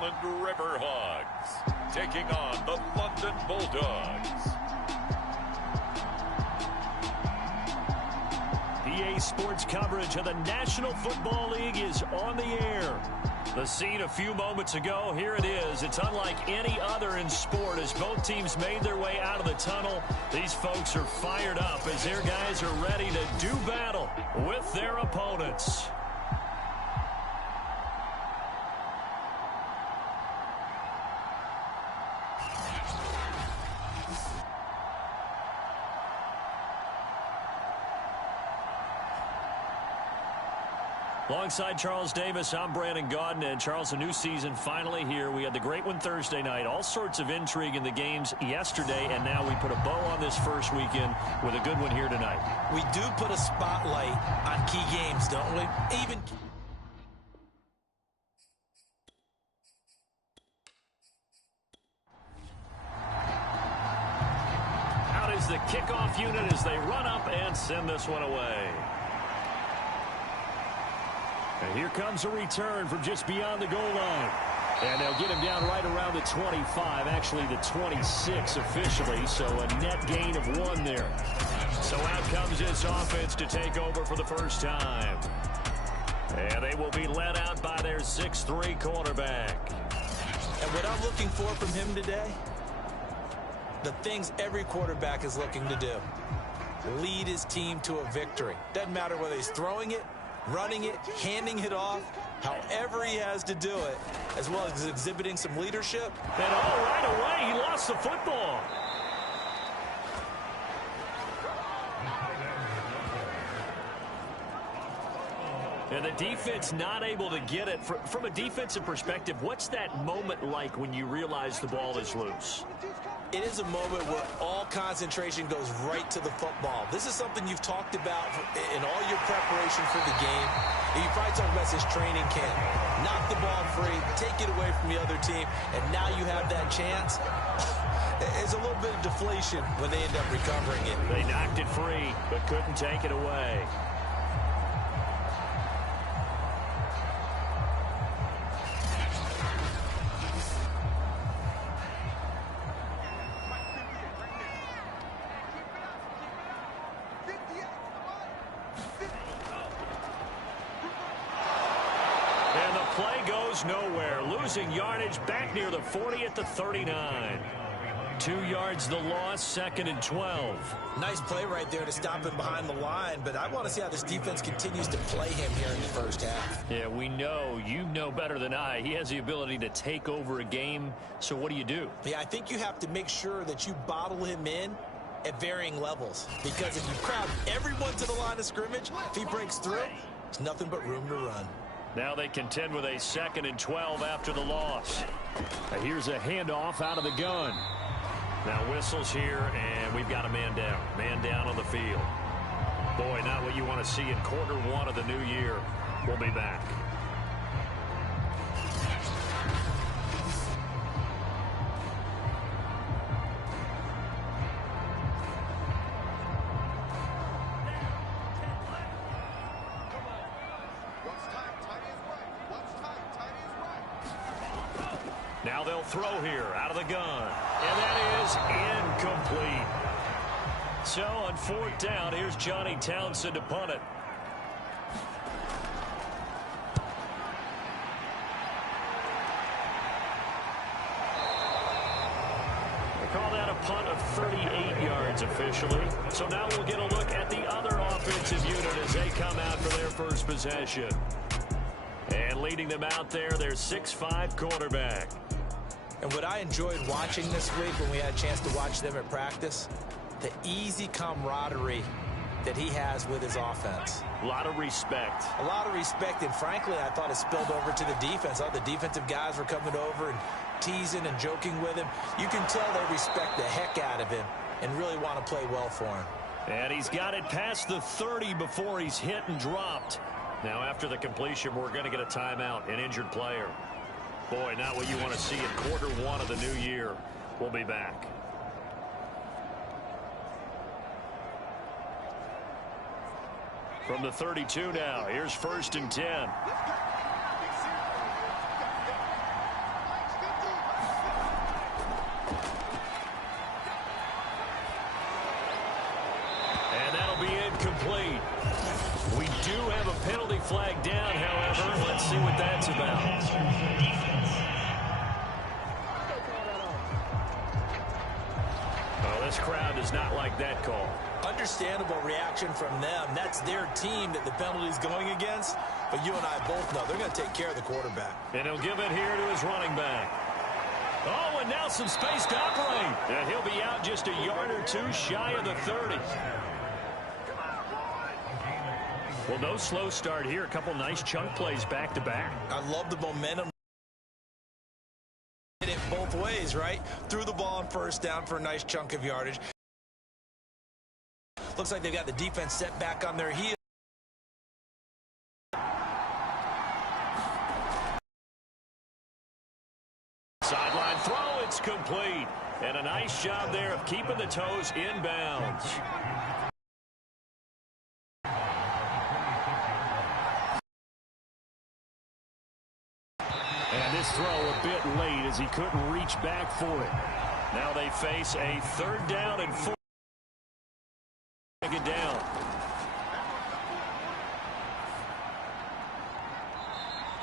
Portland Riverhogs taking on the London Bulldogs. EA Sports coverage of the National Football League is on the air. The scene a few moments ago, here it is. It's unlike any other in sport as both teams made their way out of the tunnel. These folks are fired up as their guys are ready to do battle with their opponents. Alongside Charles Davis, I'm Brandon Gaudin. And Charles, a new season finally here. We had the great one Thursday night. All sorts of intrigue in the games yesterday, and now we put a bow on this first weekend with a good one here tonight. We do put a spotlight on key games, don't we? Out is the kickoff unit as they run up and send this one away. And here comes a return from just beyond the goal line. And they'll get him down right around the 25, actually the 26 officially, so a net gain of 1 there. So out comes this offense to take over for the first time. And they will be led out by their 6'3" quarterback. And what I'm looking for from him today, the things every quarterback is looking to do. Lead his team to a victory. Doesn't matter whether he's throwing it, running it, handing it off, however he has to do it, as well as exhibiting some leadership. And all right away, he lost the football. And the defense not able to get it. From a defensive perspective, what's that moment like when you realize the ball is loose? It is a moment where all concentration goes right to the football. This is something you've talked about in all your preparation for the game. And you probably talked about this training camp. Knock the ball free, take it away from the other team, and now you have that chance. There's a little bit of deflation when they end up recovering it. They knocked it free, but couldn't take it away. Nowhere, losing yardage back near the 40 at the 39. 2 yards the loss, 2nd and 12. Nice play right there to stop him behind the line, but I want to see how this defense continues to play him here in the first half. Yeah, we know, you know better than I, he has the ability to take over a game, so what do you do? Yeah, I think you have to make sure that you bottle him in at varying levels, because if you crowd everyone to the line of scrimmage, if he breaks through, there's nothing but room to run. Now they contend with a 2nd and 12 after the loss. Here's a handoff out of the gun. Now whistles here, and we've got a man down. Man down on the field. Boy, not what you want to see in quarter 1 of the new year. We'll be back. Now they'll throw here out of the gun. And that is incomplete. So on 4th down, here's Johnny Townsend to punt it. They call that a punt of 38 yards officially. So now we'll get a look at the other offensive unit as they come out for their first possession. And leading them out there, their 6'5" quarterback. And what I enjoyed watching this week when we had a chance to watch them at practice, the easy camaraderie that he has with his offense. A lot of respect. A lot of respect, and frankly, I thought it spilled over to the defense. All the defensive guys were coming over and teasing and joking with him. You can tell they respect the heck out of him and really want to play well for him. And he's got it past the 30 before he's hit and dropped. Now, after the completion, we're going to get a timeout, an injured player. Boy, not what you want to see in quarter 1 of the new year. We'll be back. From the 32 now, here's 1st and 10. flag down, however. Let's see what that's about. Well, this crowd does not like that call. Understandable reaction from them. That's their team that the penalty's going against. But you and I both know they're going to take care of the quarterback. And he'll give it here to his running back. Oh, and now some space to operate. And he'll be out just a yard or two shy of the 30. Well, no slow start here. A couple nice chunk plays back-to-back. I love the momentum. Hit it both ways, right? Threw the ball on first down for a nice chunk of yardage. Looks like they've got the defense set back on their heels. Sideline throw, it's complete. And a nice job there of keeping the toes inbounds. And this throw a bit late as he couldn't reach back for it. Now they face a 3rd down and 4. Take it down.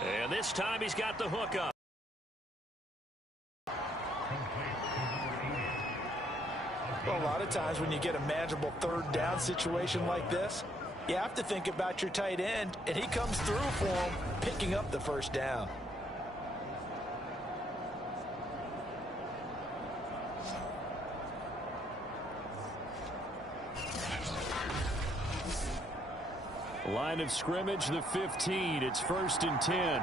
And this time he's got the hook up. Well, a lot of times when you get a manageable 3rd down situation like this, you have to think about your tight end, and he comes through for him, picking up the 1st down. Line of scrimmage, the 15. It's 1st and 10.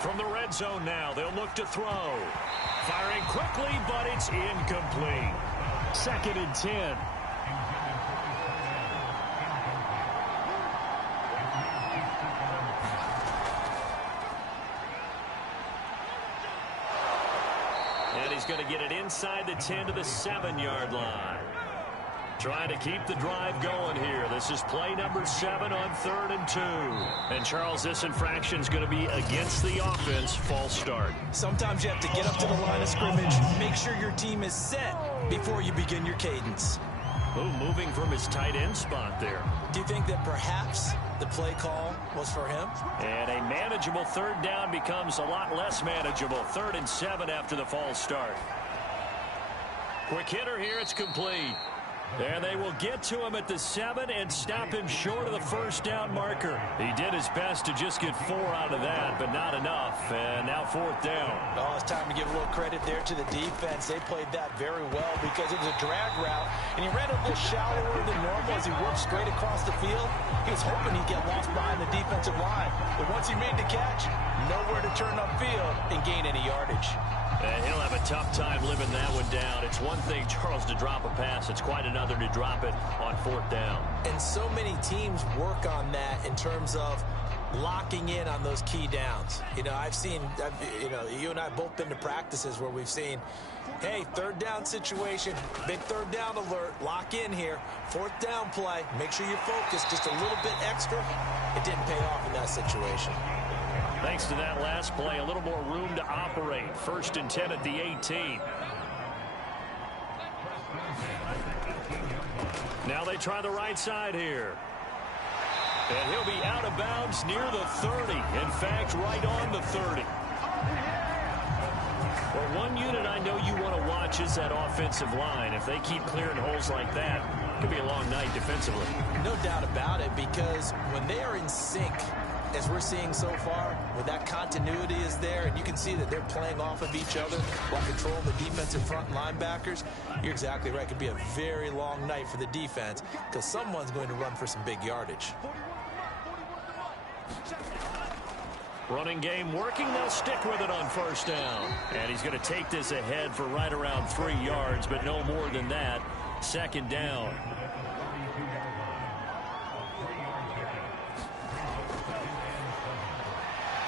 From the red zone now, they'll look to throw. Firing quickly, but it's incomplete. 2nd and 10. And he's going to get it inside the 10 to the 7-yard line. Trying to keep the drive going here. This is play number 7 on 3rd and 2. And, Charles, this infraction's going to be against the offense. False start. Sometimes you have to get up to the line of scrimmage, make sure your team is set before you begin your cadence. Oh, moving from his tight end spot there. Do you think that perhaps the play call was for him? And a manageable 3rd down becomes a lot less manageable. 3rd and 7 after the false start. Quick hitter here. It's complete. And they will get to him at the 7 and stop him short of the 1st down marker. He did his best to just get 4 out of that, but not enough. And now 4th down. Oh, it's time to give a little credit there to the defense. They played that very well because it was a drag route, and he ran a little shallower than normal as he worked straight across the field. He was hoping he'd get lost behind the defensive line. But once he made the catch, nowhere to turn upfield and gain any yardage. And he'll have a tough time living that one down. It's one thing, Charles, to drop a pass. It's quite another to drop it on 4th down. And so many teams work on that in terms of locking in on those key downs. You know, you and I have both been to practices where we've seen, hey, 3rd down situation, big 3rd down alert, lock in here, 4th down play, make sure you focus just a little bit extra. It didn't pay off in that situation. Thanks to that last play, a little more room to operate. 1st and 10 at the 18. Now they try the right side here. And he'll be out of bounds near the 30. In fact, right on the 30. Well, one unit I know you want to watch is that offensive line. If they keep clearing holes like that, it could be a long night defensively. No doubt about it, because when they are in sync, as we're seeing so far, when that continuity is there, and you can see that they're playing off of each other while controlling the defensive front linebackers, you're exactly right. It could be a very long night for the defense because someone's going to run for some big yardage. Running game working. They'll stick with it on 1st down. And he's going to take this ahead for right around 3 yards, but no more than that. 2nd down.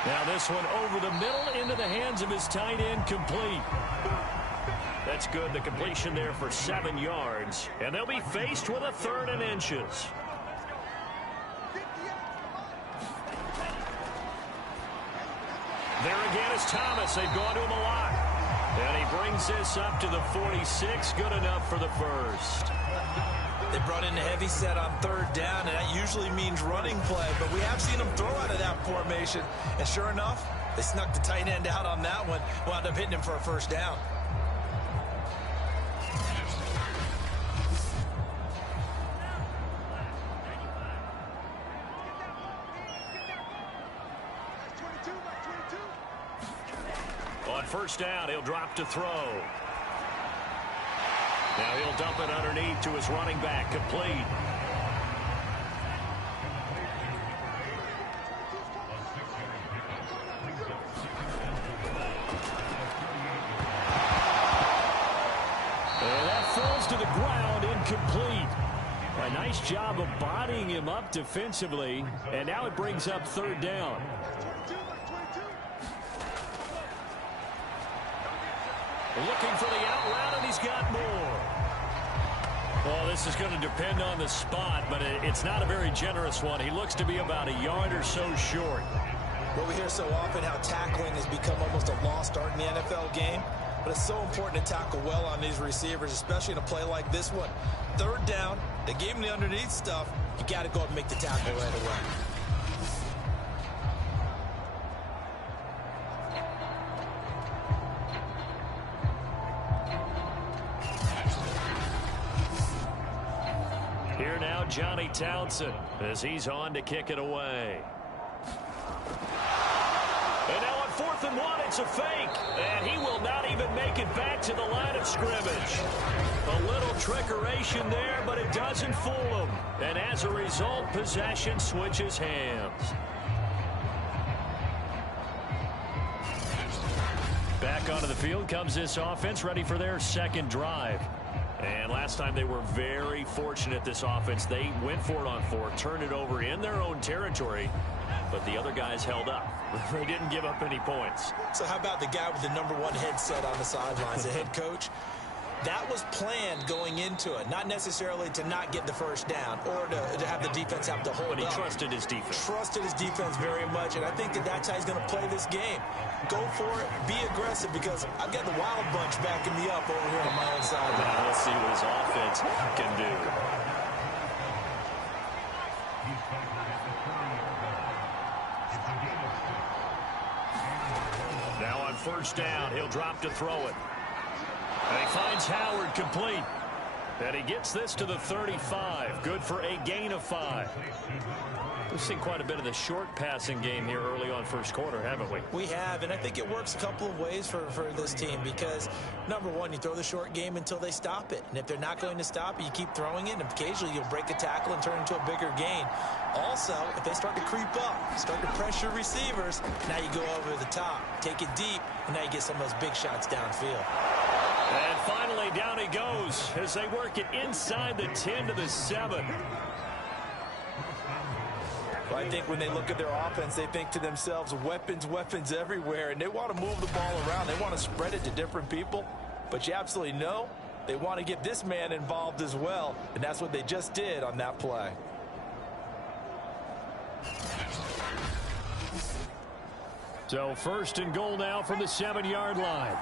Now this one over the middle into the hands of his tight end, complete. That's good. The completion there for 7 yards. And they'll be faced with a 3rd and inches. There again is Thomas. They've gone to him a lot. And he brings this up to the 46. Good enough for the 1st. They brought in a heavy set on third down, and that usually means running play, but we have seen them throw out of that formation, and sure enough, they snuck the tight end out on that one, wound up hitting him for a first down. On first down, he'll drop to throw. Now he'll dump it underneath to his running back, complete. And that falls to the ground, incomplete. A nice job of bodying him up defensively, and now it brings up third down. Looking for the out route, and he's got more. Well, this is going to depend on the spot, but it's not a very generous one. He looks to be about a yard or so short. Well, we hear so often how tackling has become almost a lost art in the NFL game, but it's so important to tackle well on these receivers, especially in a play like this one. Third down, they gave him the underneath stuff. You got to go up and make the tackle right away. Here now, Johnny Townsend, as he's on to kick it away. And now on 4th and 1, it's a fake. And he will not even make it back to the line of scrimmage. A little trickeration there, but it doesn't fool him. And as a result, possession switches hands. Back onto the field comes this offense, ready for their second drive. And last time they were very fortunate, this offense. They went for it on 4, turned it over in their own territory, but the other guys held up. They didn't give up any points. So how about the guy with the #1 headset on the sidelines, the head coach? That was planned going into it, not necessarily to not get the first down or to have the defense have to hold up. But he trusted his defense. Trusted his defense very much, and I think that's how he's going to play this game. Go for it, be aggressive, because I've got the wild bunch backing me up over here on my own side. Now let's see what his offense can do. Now on first down, he'll drop to throw it. And he finds Howard complete. And he gets this to the 35. Good for a gain of 5. We've seen quite a bit of the short passing game here early on first quarter, haven't we? We have, and I think it works a couple of ways for this team because, #1, you throw the short game until they stop it. And if they're not going to stop it, you keep throwing it, and occasionally you'll break a tackle and turn into a bigger gain. Also, if they start to creep up, start to pressure receivers, now you go over the top, take it deep, and now you get some of those big shots downfield. And finally, down he goes as they work it inside the 10 to the 7. Well, I think when they look at their offense, they think to themselves, weapons, weapons everywhere, and they want to move the ball around. They want to spread it to different people, but you absolutely know they want to get this man involved as well, and that's what they just did on that play. So 1st and goal now from the 7-yard line.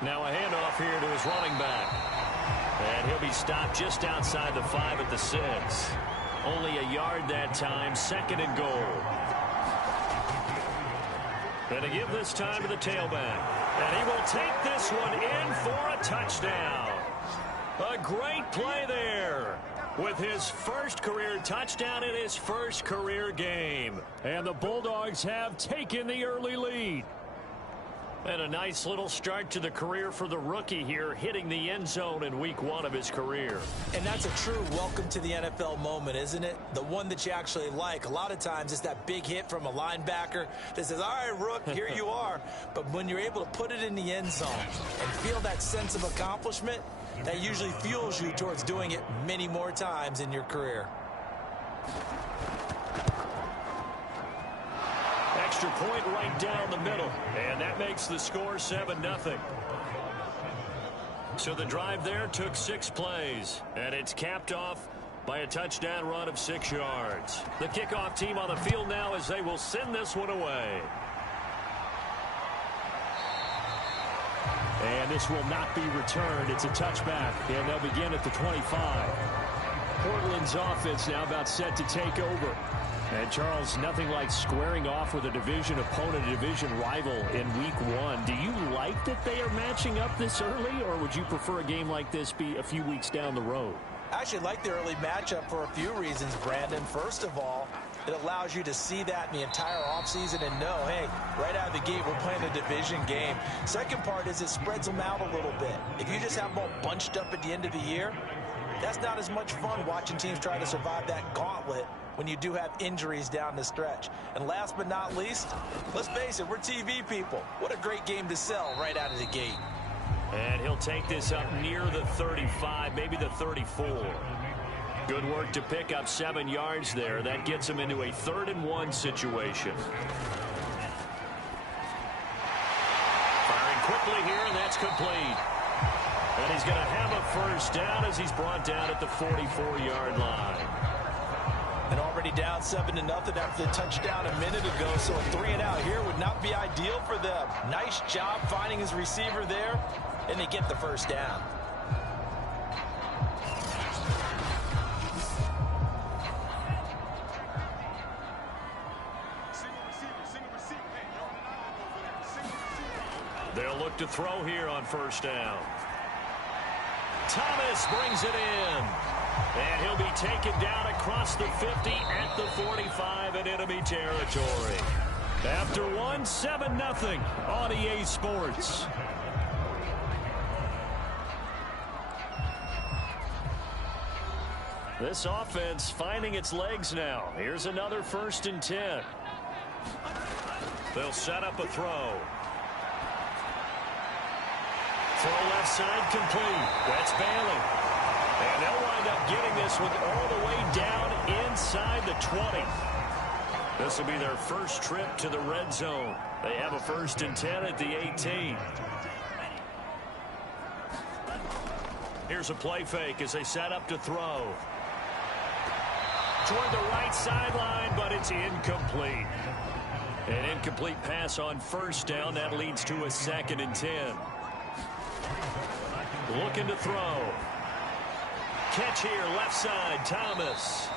Now a handoff here to his running back. And he'll be stopped just outside the 5 at the 6. Only a yard that time, 2nd and goal. And to give this time to the tailback. And he will take this one in for a touchdown. A great play there with his first career touchdown in his first career game. And the Bulldogs have taken the early lead. And a nice little start to the career for the rookie here, hitting the end zone in week 1 of his career. And that's a true welcome to the NFL moment, isn't it? The one that you actually like. A lot of times it's that big hit from a linebacker that says, all right, Rook, here you are. But when you're able to put it in the end zone and feel that sense of accomplishment, that usually fuels you towards doing it many more times in your career. Extra point right down the middle, and that makes the score 7-0. So the drive there took 6 plays, and it's capped off by a touchdown run of 6 yards. The kickoff team on the field now as they will send this one away. And this will not be returned. It's a touchback, and they'll begin at the 25. Portland's offense now about set to take over. And, Charles, nothing like squaring off with a division opponent, a division rival in Week 1. Do you like that they are matching up this early, or would you prefer a game like this be a few weeks down the road? I actually like the early matchup for a few reasons, Brandon. First of all, it allows you to see that in the entire offseason and know, hey, right out of the gate, we're playing a division game. Second part is it spreads them out a little bit. If you just have them all bunched up at the end of the year, that's not as much fun watching teams try to survive that gauntlet when you do have injuries down the stretch. And last but not least, let's face it, we're TV people. What a great game to sell right out of the gate. And he'll take this up near the 35, maybe the 34. Good work to pick up 7 yards there. That gets him into a 3rd-and-1 situation. Firing quickly here, and that's complete. And he's going to have a first down as he's brought down at the 44-yard line. And already down 7-0 after the touchdown a minute ago, so a 3-and-out here would not be ideal for them. Nice job finding his receiver there, and they get the first down. They'll look to throw here on first down. Thomas brings it in. And he'll be taken down across the 50 at the 45 in enemy territory. After 7-0 on EA Sports. This offense finding its legs now. Here's another 1st and 10. They'll set up a throw. Throw left side complete. That's Bailey. And they'll wind up getting this one all the way down inside the 20. This will be their first trip to the red zone. They have a 1st and 10 at the 18. Here's a play fake as they set up to throw. Toward the right sideline, but it's incomplete. An incomplete pass on first down. That leads to a 2nd and 10. Looking to throw. Catch here, left side, Thomas.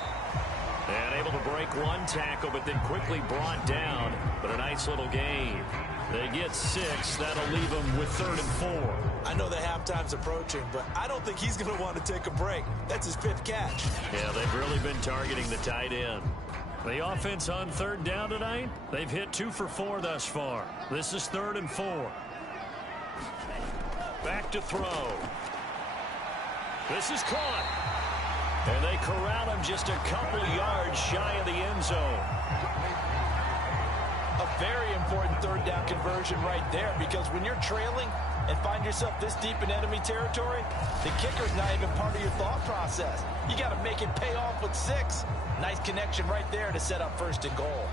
And able to break one tackle, but then quickly brought down. But a nice little gain. They get 6. That'll leave them with 3rd and 4. I know the halftime's approaching, but I don't think he's going to want to take a break. That's his 5th catch. Yeah, they've really been targeting the tight end. The offense on 3rd down tonight, they've hit 2 for 4 thus far. This is 3rd and 4. Back to throw. This is caught. And they corral him just a couple yards shy of the end zone. A very important 3rd down conversion right there, because when you're trailing and find yourself this deep in enemy territory, the kicker's not even part of your thought process. You got to make it pay off with 6. Nice connection right there to set up 1st and goal.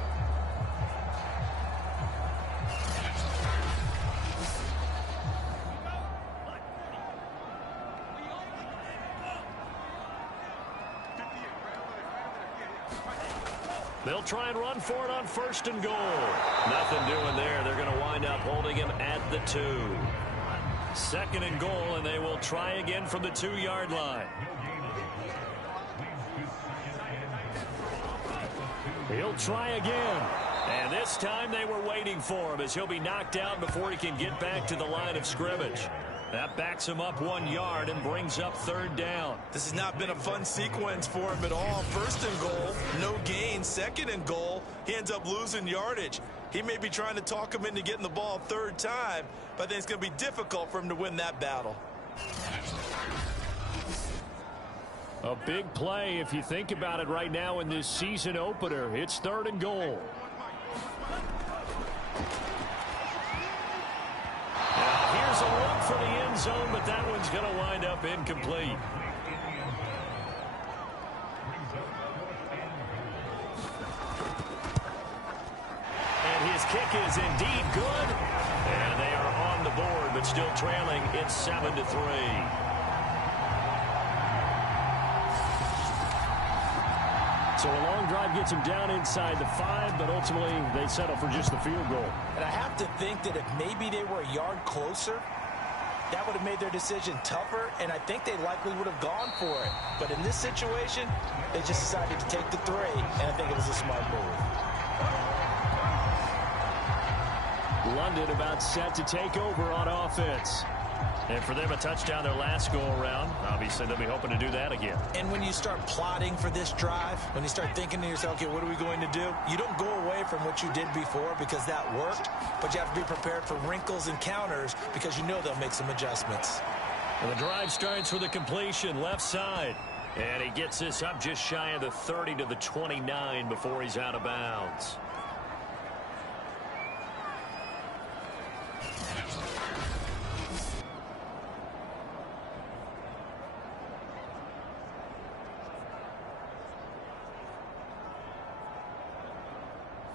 They'll try and run for it on 1st and goal. Nothing doing there. They're going to wind up holding him at the 2. 2nd and goal, and they will try again from the 2-yard line. He'll try again. And this time they were waiting for him as he'll be knocked out before he can get back to the line of scrimmage. That backs him up 1 yard and brings up 3rd down. This has not been a fun sequence for him at all. 1st and goal, no gain. 2nd and goal, he ends up losing yardage. He may be trying to talk him into getting the ball 3rd time, but I think it's going to be difficult for him to win that battle. A big play if you think about it right now in this season opener. It's 3rd and goal. Here's a look for the end zone, but that one's going to wind up incomplete. And his kick is indeed good. And they are on the board, but still trailing. It's 7-3. So a long drive gets them down inside the 5, but ultimately they settle for just the field goal. And I have to think that if maybe they were a yard closer, that would have made their decision tougher, and I think they likely would have gone for it. But in this situation, they just decided to take the 3, and I think it was a smart move. London about set to take over on offense. And for them, a touchdown their last go-around. Obviously, they'll be hoping to do that again. And when you start plotting for this drive, when you start thinking to yourself, okay, what are we going to do? You don't go away from what you did before because that worked, but you have to be prepared for wrinkles and counters because you know they'll make some adjustments. Well, the drive starts with a completion left side. And he gets this up just shy of the 30 to the 29 before he's out of bounds.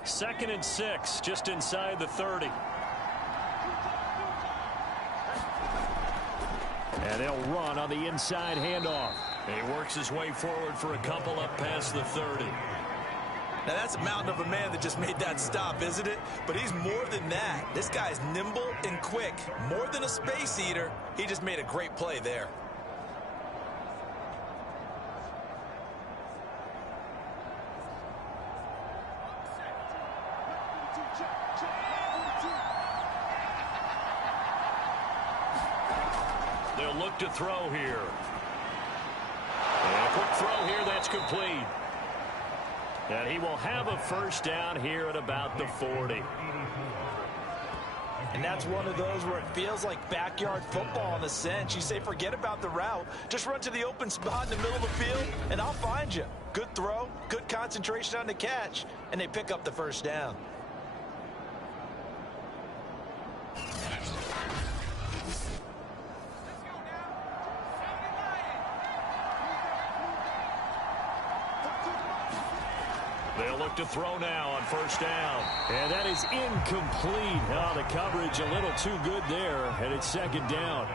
Second and 6, just inside the 30. And they'll run on the inside handoff. And he works his way forward for a couple up past the 30. Now, that's a mountain of a man that just made that stop, isn't it? But he's more than that. This guy's nimble and quick. More than a space eater. He just made a great play there. They'll look to throw here. And a quick throw here, that's complete. And he will have a first down here at about the 40. And that's one of those where it feels like backyard football in a sense. You say, forget about the route. Just run to the open spot in the middle of the field, and I'll find you. Good throw, good concentration on the catch, and they pick up the first down. They'll look to throw now on first down. And that is incomplete. Oh, the coverage a little too good there, and it's second down.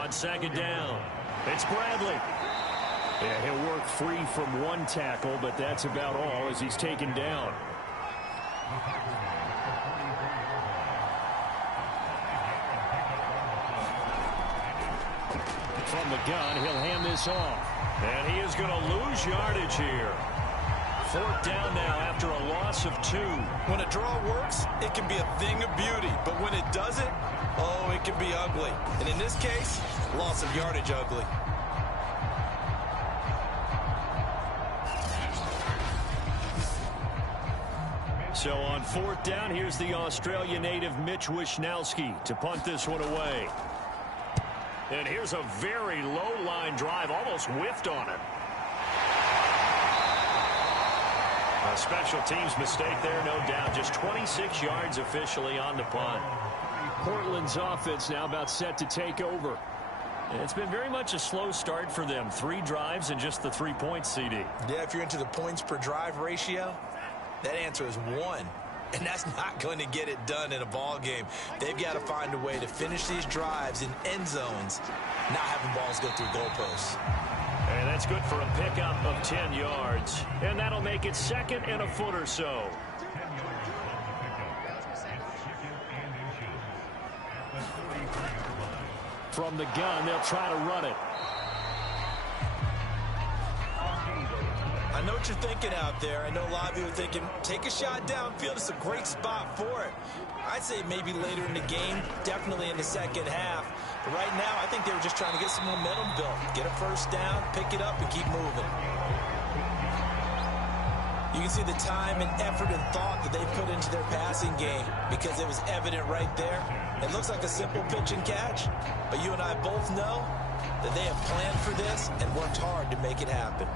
On second down, it's Bradley. Yeah, he'll work free from one tackle, but that's about all as he's taken down. From the gun, he'll hand this off. And he is going to lose yardage here. Fourth down now after a loss of 2. When a draw works, it can be a thing of beauty. But when it doesn't, oh, it can be ugly. And in this case, loss of yardage ugly. So on fourth down, here's the Australia native Mitch Wishnowski to punt this one away. And here's a very low line drive, almost whiffed on it. A special teams mistake there, no doubt. Just 26 yards officially on the punt. Portland's offense now about set to take over. It's been very much a slow start for them. 3 drives and just the 3 points, CD. Yeah, if you're into the points per drive ratio, that answer is 1. And that's not going to get it done in a ball game. They've got to find a way to finish these drives in end zones, not having balls go through goalposts. And that's good for a pickup of 10 yards. And that'll make it second and a foot or so. From the gun, they'll try to run it. I know what you're thinking out there. I know a lot of you are thinking, take a shot downfield. It's a great spot for it. I'd say maybe later in the game, definitely in the second half. But right now, I think they were just trying to get some momentum built. Get a first down, pick it up, and keep moving. You can see the time and effort and thought that they put into their passing game because it was evident right there. It looks like a simple pitch and catch, but you and I both know that they have planned for this and worked hard to make it happen.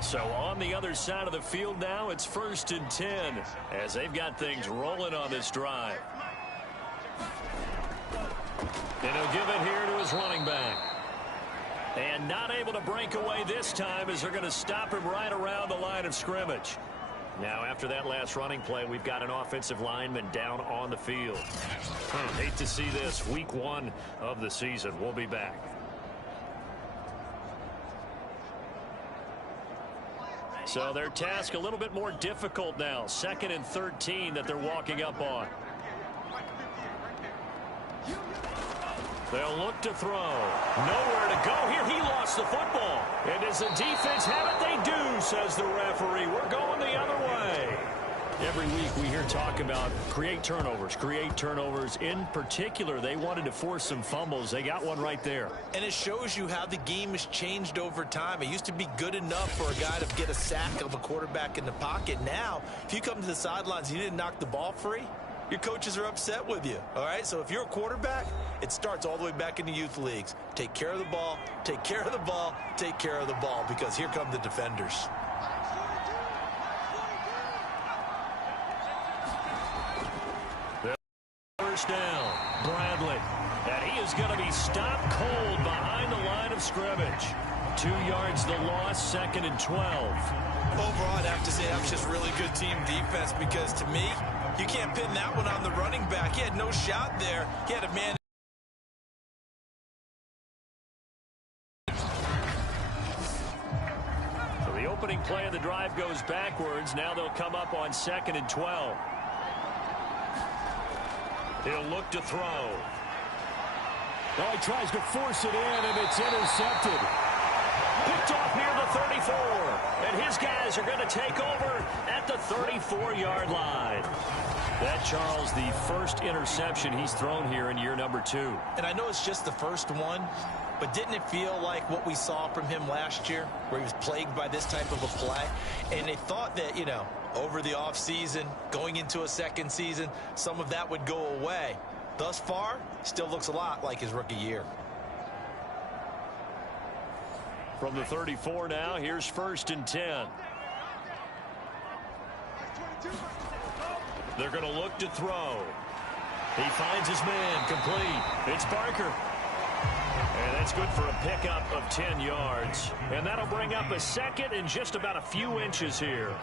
So on the other side of the field now, it's 1st and 10 as they've got things rolling on this drive. And he'll give it here to his running back. And not able to break away this time as they're going to stop him right around the line of scrimmage. Now, after that last running play, we've got an offensive lineman down on the field. Hate to see this. Week 1 of the season. We'll be back. So their task a little bit more difficult now. 2nd and 13 that they're walking up on. They'll look to throw. Nowhere to go here. He lost the football. And does the defense have it? They do, says the referee. We're going the other way. Every week we hear talk about create turnovers. In particular, they wanted to force some fumbles. They got one right there. And it shows you how the game has changed over time. It used to be good enough for a guy to get a sack of a quarterback in the pocket. Now, if you come to the sidelines and you didn't knock the ball free, your coaches are upset with you. All right, so if you're a quarterback, it starts all the way back in the youth leagues. Take care of the ball, take care of the ball, take care of the ball, because here come the defenders. First down, Bradley. And he is going to be stopped cold behind the line of scrimmage. 2 yards the loss, 2nd and 12. Overall, I'd have to say that was just really good team defense, because to me, you can't pin that one on the running back. He had no shot there. He had a man. So the opening play of the drive goes backwards. Now they'll come up on 2nd and 12. He'll look to throw. Well, he tries to force it in, and it's intercepted. Picked off near the 34. And his guys are going to take over at the 34-yard line. That, Charles, the first interception he's thrown here in year number 2. And I know it's just the first one, but didn't it feel like what we saw from him last year, where he was plagued by this type of a play? And they thought that, over the offseason, going into a second season, some of that would go away. Thus far, still looks a lot like his rookie year. From the 34 now, here's 1st and 10. They're going to look to throw. He finds his man, complete. It's Barker. And that's good for a pickup of 10 yards. And that'll bring up a 2nd and just about a few inches here.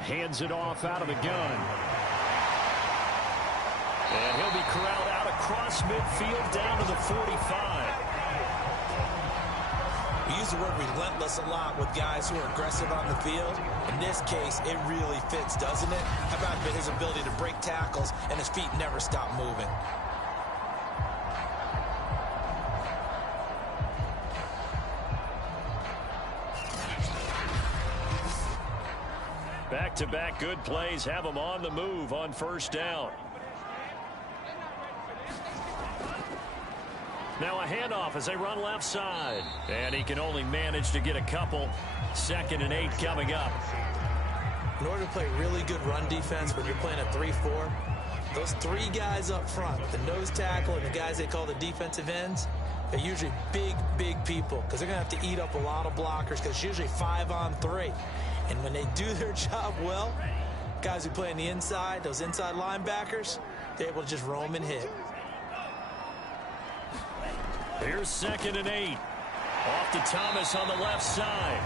Hands it off out of the gun. And he'll be corralled out across midfield down to the 45. We use the word relentless a lot with guys who are aggressive on the field. In this case, it really fits, doesn't it? How about his ability to break tackles and his feet never stop moving? Back-to-back good plays have him on the move on 1st down. Now a handoff as they run left side. And he can only manage to get a couple. 2nd and 8 coming up. In order to play really good run defense when you're playing a 3-4, those 3 guys up front, the nose tackle and the guys they call the defensive ends, they're usually big people, because they're going to have to eat up a lot of blockers, because it's usually 5-on-3. And when they do their job well, guys who play on the inside, those inside linebackers, they're able to just roam and hit. Here's 2nd and 8. Off to Thomas on the left side.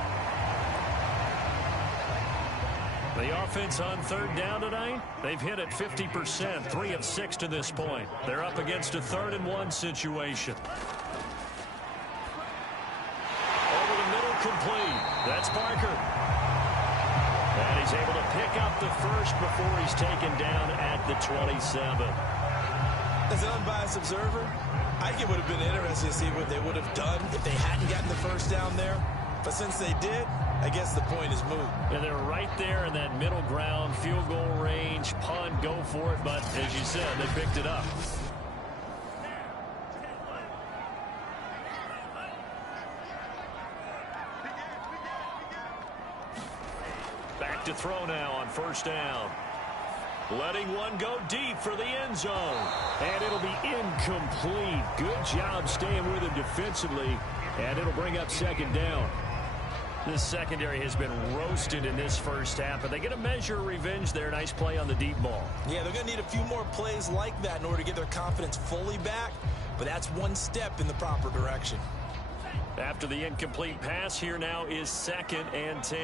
The offense on 3rd down tonight, they've hit it 50%, 3 of 6 to this point. They're up against a 3rd and 1 situation. Over the middle, complete. That's Barker. And he's able to pick up the first before he's taken down at the 27. As an unbiased observer, I think it would have been interesting to see what they would have done if they hadn't gotten the first down there. But since they did, I guess the point is moot. And they're right there in that middle ground, field goal range, punt, go for it. But as you said, they picked it up. Back to throw now on 1st down. Letting one go deep for the end zone. And it'll be incomplete. Good job staying with him defensively. And it'll bring up 2nd down. This secondary has been roasted in this first half, but they get a measure of revenge there. Nice play on the deep ball. Yeah, they're going to need a few more plays like that in order to get their confidence fully back. But that's one step in the proper direction. After the incomplete pass, here now is 2nd and 10.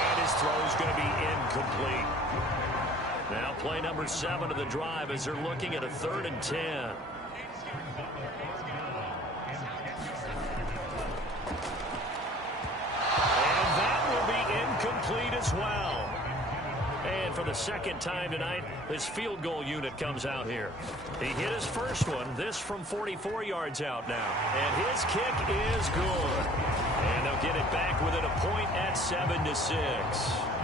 And his throw is going to be incomplete. Now play number 7 of the drive as they're looking at a 3rd and 10. 12. And for the second time tonight, his field goal unit comes out here. He hit his first one, this from 44 yards out now. And his kick is good. And they'll get it back within a point at 7-6.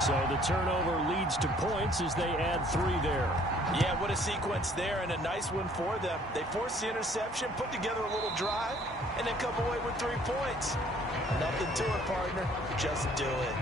So the turnover leads to points as they add 3 there. Yeah, what a sequence there, and a nice one for them. They forced the interception, put together a little drive, and then come away with 3 points. Nothing to it, partner. Just do it.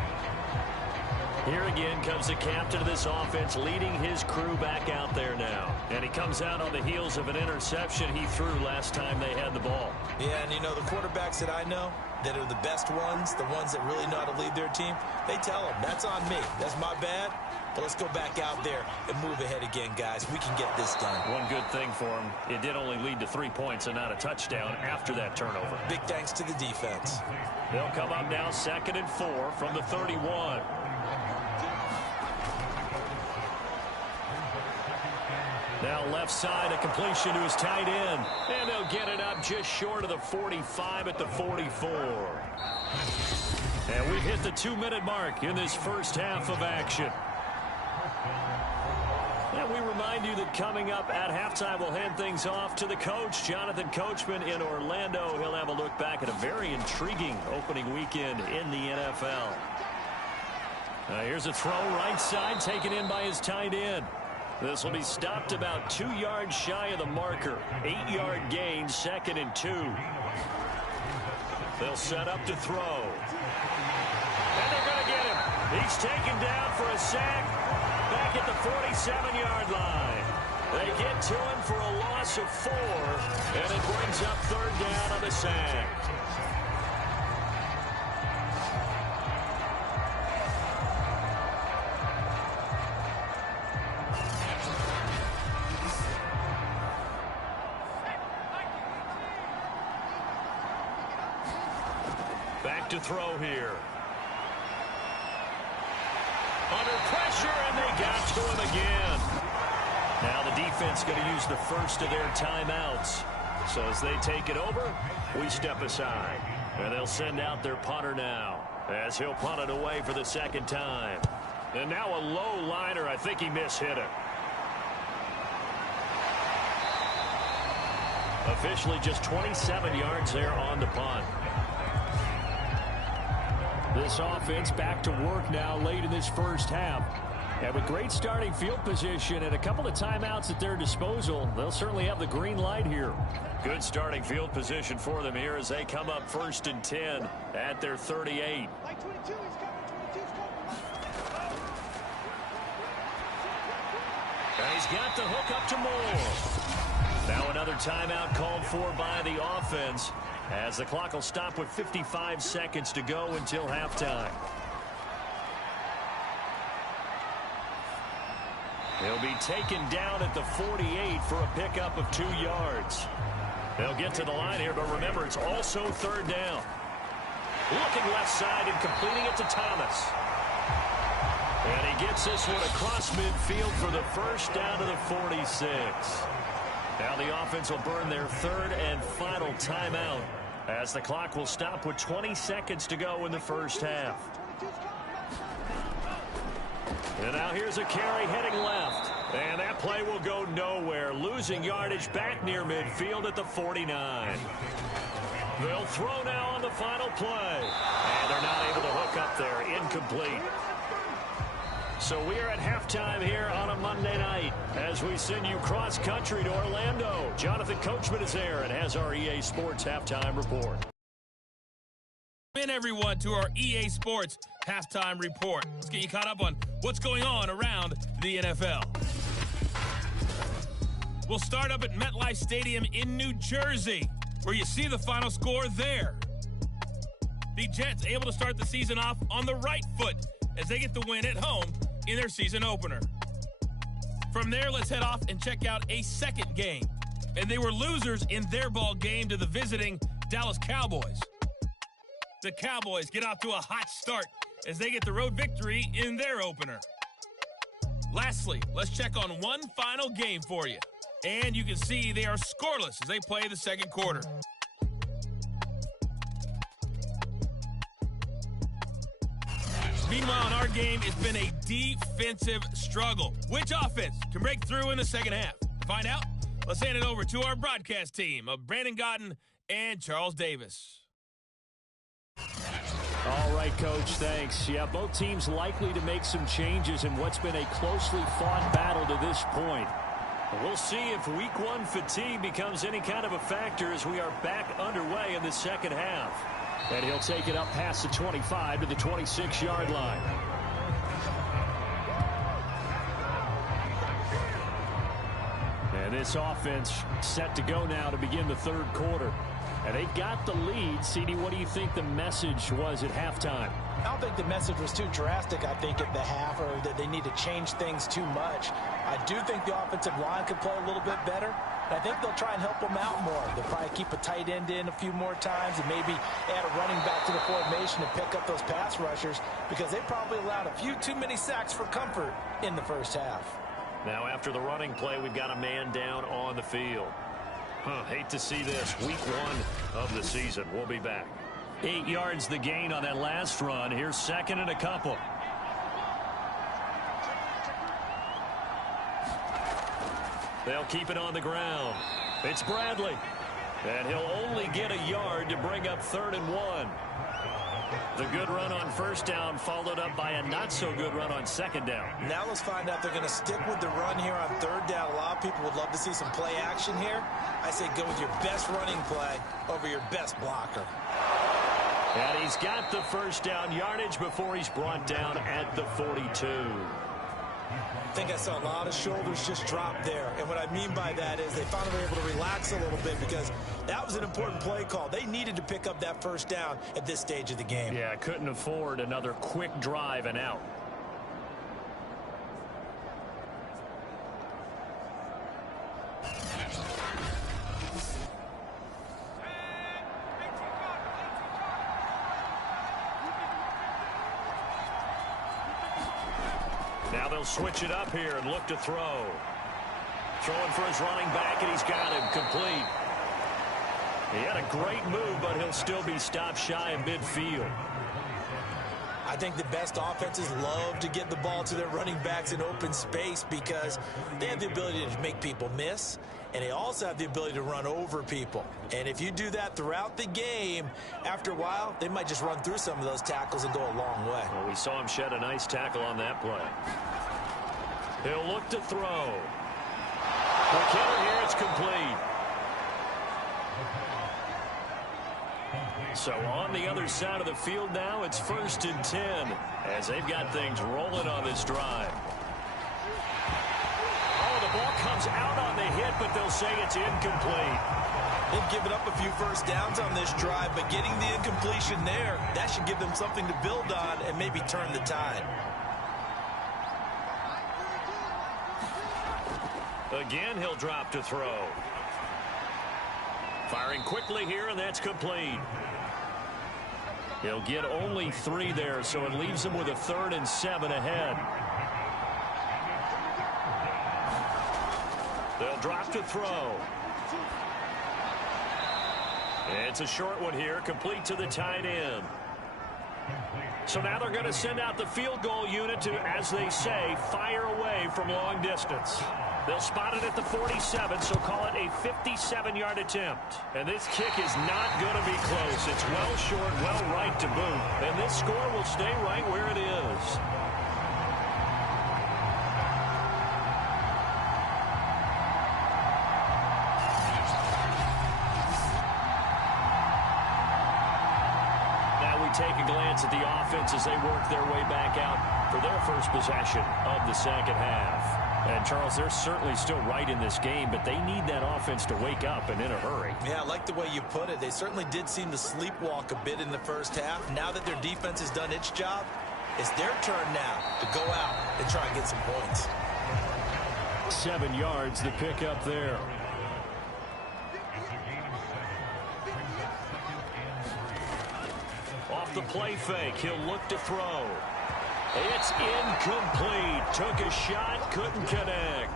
Here again comes the captain of this offense, leading his crew back out there now. And he comes out on the heels of an interception he threw last time they had the ball. Yeah, and you know, the quarterbacks that I know that are the best ones, the ones that really know how to lead their team, they tell them, that's on me. That's my bad. But let's go back out there and move ahead again, guys. We can get this done. One good thing for him, it did only lead to 3 points and not a touchdown after that turnover. Big thanks to the defense. They'll come up now 2nd and 4 from the 31. Now left side, a completion to his tight end. And they'll get it up just short of the 45 at the 44. And we've hit the 2-minute mark in this first half of action. And we remind you that coming up at halftime, we'll hand things off to the coach, Jonathan Coachman in Orlando. He'll have a look back at a very intriguing opening weekend in the NFL. Here's a throw right side, taken in by his tight end. This will be stopped about 2 yards shy of the marker. 8-yard gain, 2nd and 2. They'll set up to throw. And they're going to get him. He's taken down for a sack back at the 47-yard line. They get to him for a loss of 4, and it brings up 3rd down on the sack. To throw here. Under pressure, and they got to him again. Now the defense going to use the first of their timeouts. So as they take it over, we step aside. And they'll send out their punter now as he'll punt it away for the 2nd time. And now a low liner. I think he mishit it. Officially just 27 yards there on the punt. This offense back to work now late in this first half. And with great starting field position and a couple of timeouts at their disposal, they'll certainly have the green light here. Good starting field position for them here as they come up 1st and 10 at their 38. And he's got the hook up to Moore. Now another timeout called for by the offense, as the clock will stop with 55 seconds to go until halftime. He'll be taken down at the 48 for a pickup of 2 yards. They'll get to the line here, but remember, it's also 3rd down. Looking left side and completing it to Thomas. And he gets this one across midfield for the first down to the 46. Now the offense will burn their 3rd and final timeout, as the clock will stop with 20 seconds to go in the first half. And now here's a carry heading left. And that play will go nowhere, losing yardage back near midfield at the 49. They'll throw now on the final play. And they're not able to hook up there. Incomplete. So we are at halftime here on a Monday night as we send you cross-country to Orlando. Jonathan Coachman is there and has our EA Sports Halftime Report. In everyone to our EA Sports Halftime Report. Let's get you caught up on what's going on around the NFL. We'll start up at MetLife Stadium in New Jersey, where you see the final score there. The Jets able to start the season off on the right foot as they get the win at home in their season opener. From there, let's head off and check out a second game. And they were losers in their ball game to the visiting Dallas Cowboys. The Cowboys get off to a hot start as they get the road victory in their opener. Lastly, let's check on one final game for you. And you can see they are scoreless as they play the second quarter. Meanwhile, in our game, it's been a defensive struggle. Which offense can break through in the second half? To find out, let's hand it over to our broadcast team of Brandon Gotten and Charles Davis. All right, Coach, thanks. Yeah, both teams likely to make some changes in what's been a closely fought battle to this point. We'll see if week one fatigue becomes any kind of a factor as we are back underway in the second half. And he'll take it up past the 25 to the 26-yard line. And this offense set to go now to begin the third quarter. And they got the lead. CD, what do you think the message was at halftime? I don't think the message was too drastic, I think, at the half, or that they need to change things too much. I do think the offensive line could play a little bit better. And I think they'll try and help them out more. They'll probably keep a tight end in a few more times and maybe add a running back to the formation to pick up those pass rushers, because they probably allowed a few too many sacks for comfort in the first half. Now after the running play, we've got a man down on the field. Hate to see this. Week one of the season. We'll be back. 8 yards the gain on that last run. Here's second and a couple. They'll keep it on the ground. It's Bradley. And he'll only get a yard to bring up 3rd and 1. The good run on first down followed up by a not-so-good run on second down. Now let's find out they're going to stick with the run here on 3rd down. A lot of people would love to see some play action here. I say go with your best running play over your best blocker. And he's got the first down yardage before he's brought down at the 42. I think I saw a lot of shoulders just drop there. And what I mean by that is they finally were able to relax a little bit, because that was an important play call. They needed to pick up that first down at this stage of the game. Yeah, couldn't afford another quick drive and out. Now they'll switch it up here and look to throw. Throwing for his running back, and he's got him complete. He had a great move, but he'll still be stopped shy of midfield. I think the best offenses love to get the ball to their running backs in open space, because they have the ability to make people miss, and they also have the ability to run over people. And if you do that throughout the game, after a while, they might just run through some of those tackles and go a long way. Well, we saw him shed a nice tackle on that play. He'll look to throw. The killer here, it's complete. So on the other side of the field now, it's 1st and 10 as they've got things rolling on this drive. Oh, the ball comes out on the hit, but they'll say it's incomplete. They've given up a few first downs on this drive, but getting the incompletion there, that should give them something to build on and maybe turn the tide. Again, he'll drop to throw. Firing quickly here, and that's complete. He'll get only 3 there, so it leaves him with a 3rd and 7 ahead. They'll drop to throw. It's a short one here, complete to the tight end. So now they're going to send out the field goal unit to, as they say, fire away from long distance. They'll spot it at the 47, so call it a 57-yard attempt. And this kick is not going to be close. It's well short, well right to boot. And this score will stay right where it is. Now we take a glance at the offense as they work their way back out for their first possession of the second half. And, Charles, they're certainly still right in this game, but they need that offense to wake up and in a hurry. Yeah, I like the way you put it. They certainly did seem to sleepwalk a bit in the first half. Now that their defense has done its job, it's their turn now to go out and try and get some points. 7 yards to pick up there. Off the play fake, he'll look to throw. It's incomplete. Took a shot, couldn't connect.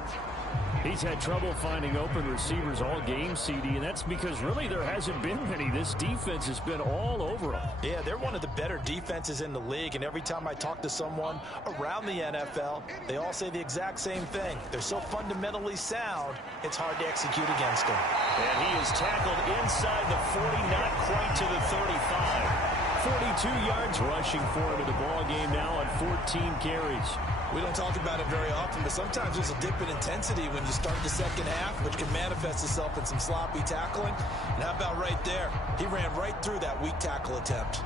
He's had trouble finding open receivers all game, CD, and that's because really there hasn't been many. This defense has been all over him. Yeah, they're one of the better defenses in the league, and every time I talk to someone around the NFL, they all say the exact same thing. They're so fundamentally sound, it's hard to execute against them. And he is tackled inside the 40, not quite to the 35. 42 yards rushing for him in the ball game now on 14 carries. We don't talk about it very often, but sometimes there's a dip in intensity when you start the second half, which can manifest itself in some sloppy tackling. And how about right there? He ran right through that weak tackle attempt.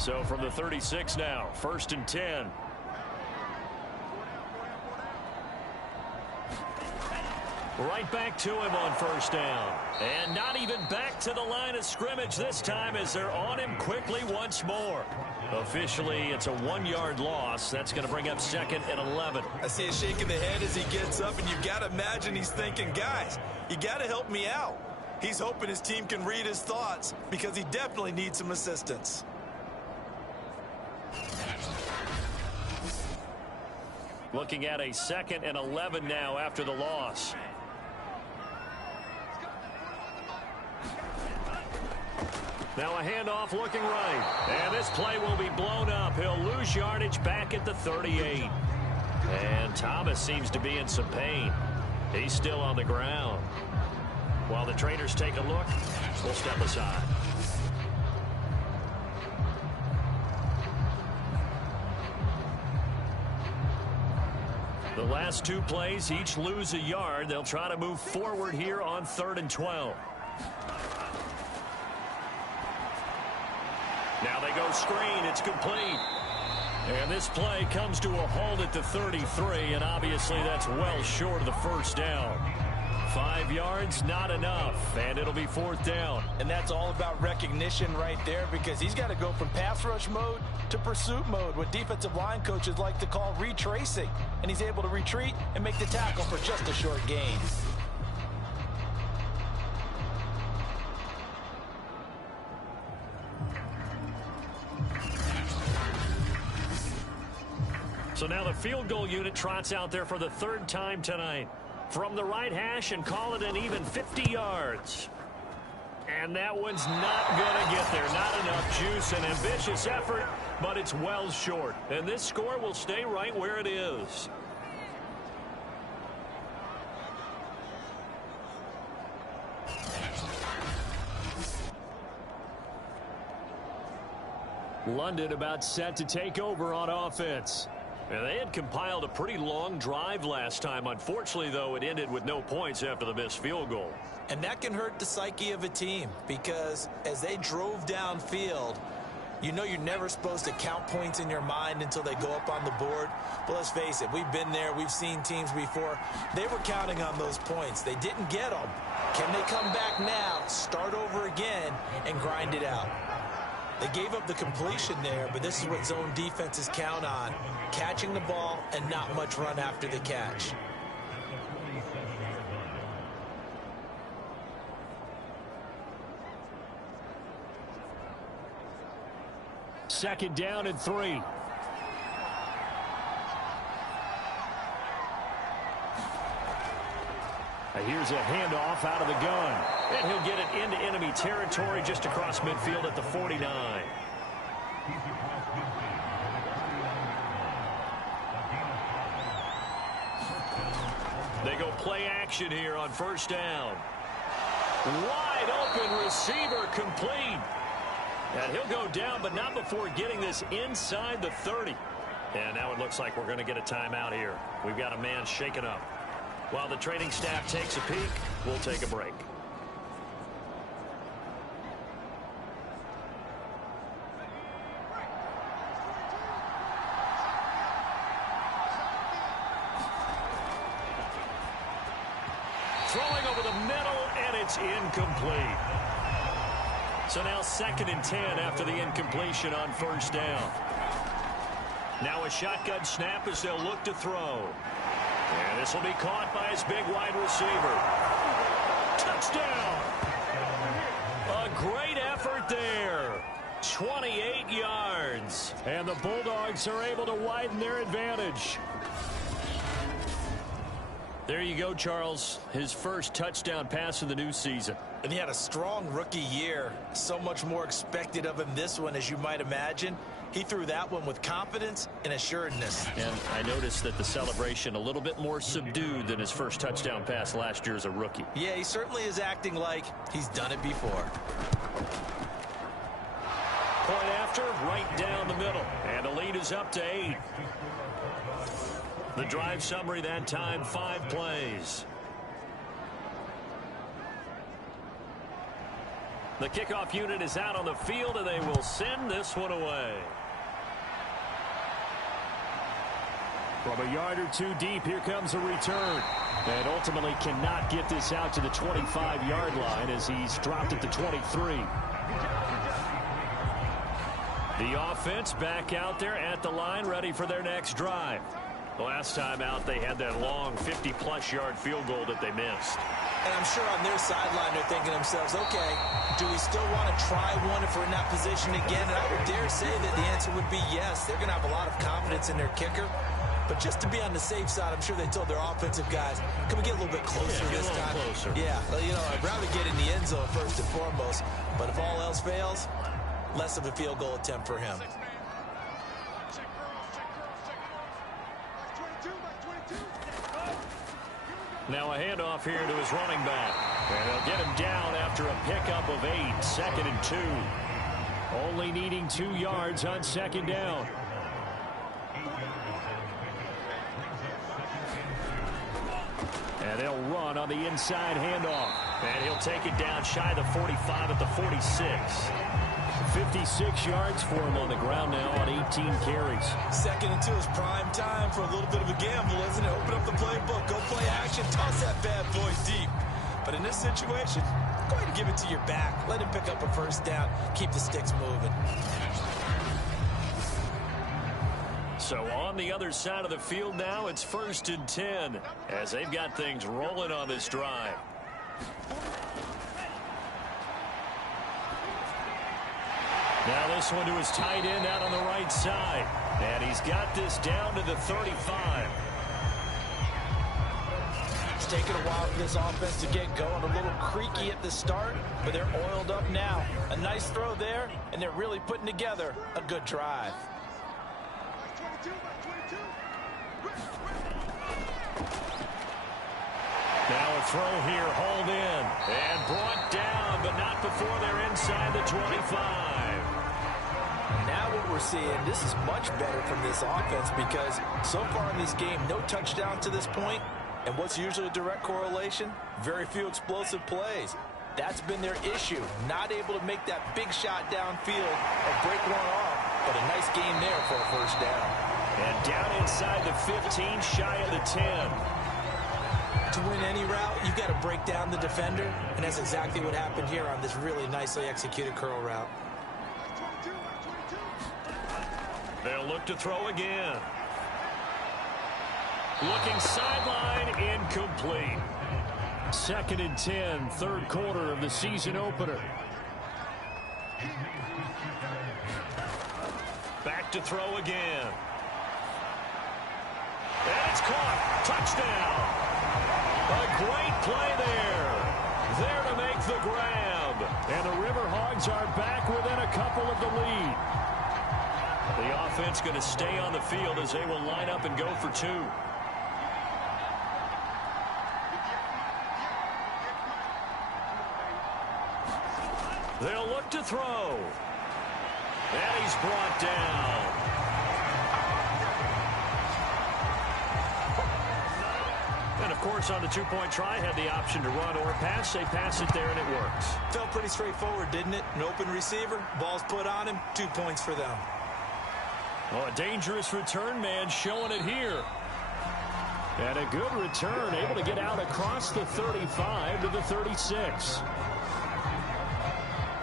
So from the 36 now, 1st and 10. Right back to him on 1st down. And not even back to the line of scrimmage this time as they're on him quickly once more. Officially, it's a 1-yard loss. That's going to bring up 2nd and 11. I see a shake of the head as he gets up, and you've got to imagine he's thinking, guys, you got to help me out. He's hoping his team can read his thoughts because he definitely needs some assistance. Looking at a 2nd and 11 now after the loss. Now a handoff looking right. And this play will be blown up. He'll lose yardage back at the 38. And Thomas seems to be in some pain. He's still on the ground. While the trainers take a look, we'll step aside. The last 2 plays each lose a yard. They'll try to move forward here on 3rd and 12. Now they go screen. It's complete. And this play comes to a halt at the 33, and obviously that's well short of the 1st down. 5 yards, not enough, and it'll be 4th down. And that's all about recognition right there, because he's got to go from pass rush mode to pursuit mode, what defensive line coaches like to call retracing. And he's able to retreat and make the tackle for just a short gain. So now the field goal unit trots out there for the 3rd time tonight. From the right hash and call it an even 50 yards. And that one's not going to get there. Not enough juice. An ambitious effort, but it's well short. And this score will stay right where it is. London about set to take over on offense. And they had compiled a pretty long drive last time. Unfortunately, though, it ended with no points after the missed field goal. And that can hurt the psyche of a team, because as they drove downfield, you know you're never supposed to count points in your mind until they go up on the board. But let's face it, we've been there. We've seen teams before. They were counting on those points. They didn't get them. Can they come back now, start over again, and grind it out? They gave up the completion there, but this is what zone defenses count on. Catching the ball and not much run after the catch. Second down and 3. Here's a handoff out of the gun. And he'll get it into enemy territory just across midfield at the 49. They go play action here on 1st down. Wide open receiver complete. And he'll go down, but not before getting this inside the 30. And now it looks like we're going to get a timeout here. We've got a man shaken up. While the training staff takes a peek, we'll take a break. Throwing over the middle, and it's incomplete. So now 2nd and 10 after the incompletion on 1st down. Now a shotgun snap as they'll look to throw. And this will be caught by his big wide receiver. Touchdown! A great effort there. 28 yards. And the Bulldogs are able to widen their advantage. There you go, Charles. His first touchdown pass of the new season. And he had a strong rookie year. So much more expected of him this one, as you might imagine. He threw that one with confidence and assuredness. And I noticed that the celebration a little bit more subdued than his first touchdown pass last year as a rookie. Yeah, he certainly is acting like he's done it before. Point after, right down the middle. And the lead is up to 8. The drive summary that time, 5 plays. The kickoff unit is out on the field, and they will send this one away. From a yard or two deep, here comes a return. And ultimately cannot get this out to the 25-yard line as he's dropped at the 23. The offense back out there at the line, ready for their next drive. Last time out, they had that long 50-plus yard field goal that they missed. And I'm sure on their sideline they're thinking to themselves, okay, do we still want to try one if we're in that position again? And I would dare say that the answer would be yes. They're going to have a lot of confidence in their kicker. But just to be on the safe side, I'm sure they told their offensive guys, can we get a little bit closer this time? Closer. Yeah, well, you know, I'd rather get in the end zone first and foremost. But if all else fails, less of a field goal attempt for him. Now a handoff here to his running back. And they'll get him down after a pickup of 8, 2nd and 2. Only needing 2 yards on 2nd down. And they'll run on the inside handoff. And he'll take it down shy of the 45 at the 46. 56 yards for him on the ground now on 18 carries. 2nd and 2 is prime time for a little bit of a gamble, isn't it? Open up the playbook, go play action, toss that bad boy deep. But in this situation, go ahead and give it to your back. Let him pick up a first down. Keep the sticks moving. So on the other side of the field now, it's 1st and 10 as they've got things rolling on this drive. Now this one to his tight end out on the right side. And he's got this down to the 35. It's taken a while for this offense to get going. A little creaky at the start, but they're oiled up now. A nice throw there, and they're really putting together a good drive. Now a throw here, hauled in, and brought down, but not before they're inside the 25. Now what we're seeing, this is much better from this offense because so far in this game, no touchdown to this point. And what's usually a direct correlation? Very few explosive plays. That's been their issue. Not able to make that big shot downfield or break one off. But a nice game there for a first down. And down inside the 15, shy of the 10. To win any route, you've got to break down the defender. And that's exactly what happened here on this really nicely executed curl route. They'll look to throw again. Looking sideline, incomplete. 2nd and 10, 3rd quarter of the season opener. Back to throw again. And it's caught. Touchdown. A great play there. There to make the grab. And the Riverhogs are back within a couple of the lead. The offense going to stay on the field as they will line up and go for 2. They'll look to throw. And he's brought down. And, of course, on the 2-point try, had the option to run or pass. They pass it there, and it works. Felt pretty straightforward, didn't it? An open receiver, ball's put on him, 2 points for them. Oh, a dangerous return man showing it here. And a good return, able to get out across the 35 to the 36.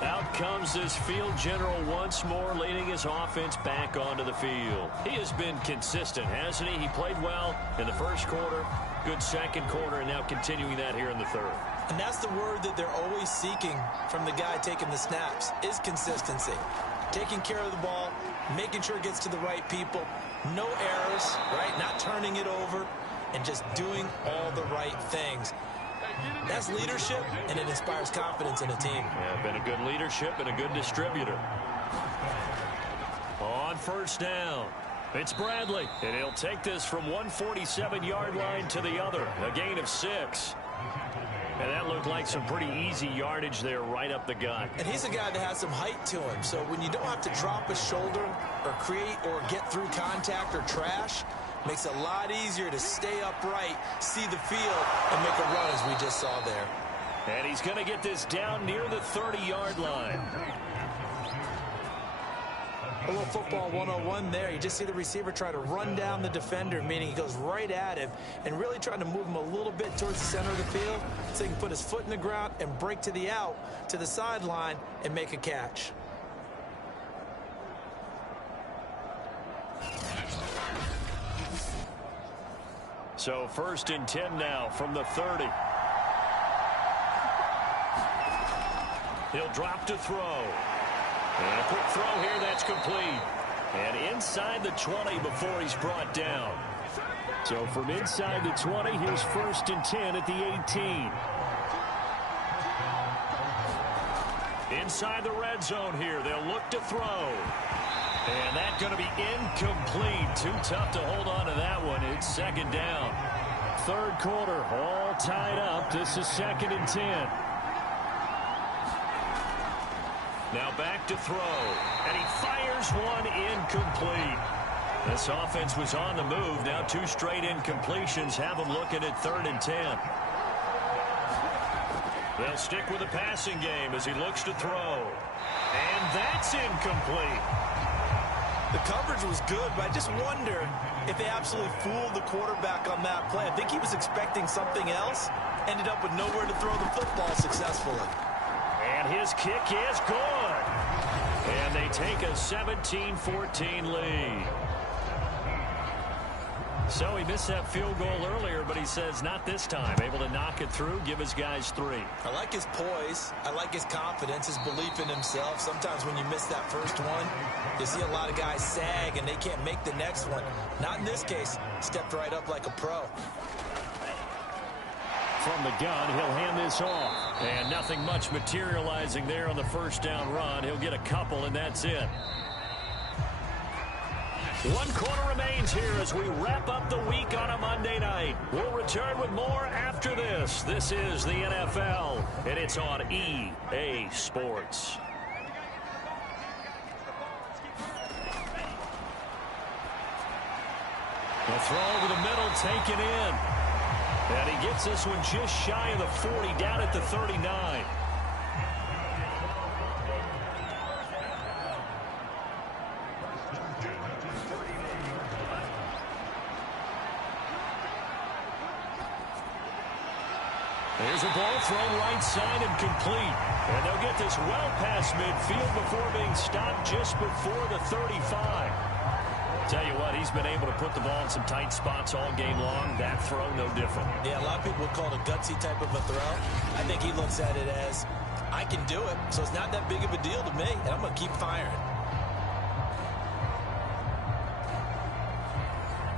Out comes this field general once more, leading his offense back onto the field. He has been consistent, hasn't he? He played well in the first quarter, good second quarter, and now continuing that here in the third. And that's the word that they're always seeking from the guy taking the snaps, is consistency. taking care of the ball, making sure it gets to the right people, no errors, right? Not turning it over, and just doing all the right things. That's leadership, and it inspires confidence in a team. Yeah, been a good leadership and a good distributor. On first down, it's Bradley, and he'll take this from 147-yard line to the other, a gain of 6. And that looked like some pretty easy yardage there right up the gut. And he's a guy that has some height to him, so when you don't have to drop a shoulder or create or get through contact or trash, makes it a lot easier to stay upright, see the field, and make a run as we just saw there. And he's going to get this down near the 30-yard line. A little football 101 there. You just see the receiver try to run down the defender, meaning he goes right at him and really trying to move him a little bit towards the center of the field so he can put his foot in the ground and break to the out, to the sideline, and make a catch. So 1st and 10 now from the 30. He'll drop to throw. And a quick throw here, that's complete. And inside the 20 before he's brought down. So from inside the 20, here's 1st and 10 at the 18. Inside the red zone here, they'll look to throw. And that's going to be incomplete. Too tough to hold on to that one. It's 2nd down. 3rd quarter, all tied up. This is 2nd and 10. Now back to throw, and he fires one incomplete. This offense was on the move. Now 2 straight incompletions have them looking at 3rd and 10. They'll stick with the passing game as he looks to throw. And that's incomplete. The coverage was good, but I just wonder if they absolutely fooled the quarterback on that play. I think he was expecting something else, ended up with nowhere to throw the football successfully. And his kick is good. And they take a 17-14 lead. So he missed that field goal earlier, but he says not this time. Able to knock it through, give his guys 3. I like his poise. I like his confidence, his belief in himself. Sometimes when you miss that first one, you see a lot of guys sag and they can't make the next one. Not in this case. Stepped right up like a pro. From the gun, he'll hand this off. And nothing much materializing there on the 1st down run. He'll get a couple, and that's it. 1 quarter remains here as we wrap up the week on a Monday night. We'll return with more after this. This is the NFL, and it's on EA Sports. The throw over the middle, taken in. And he gets this one just shy of the 40, down at the 39. There's a ball thrown right side and complete. And they'll get this well past midfield before being stopped just before the 35. Tell you what, he's been able to put the ball in some tight spots all game long. That throw, no different. Yeah, a lot of people would call it a gutsy type of a throw. I think he looks at it as, I can do it, so it's not that big of a deal to me, and I'm going to keep firing.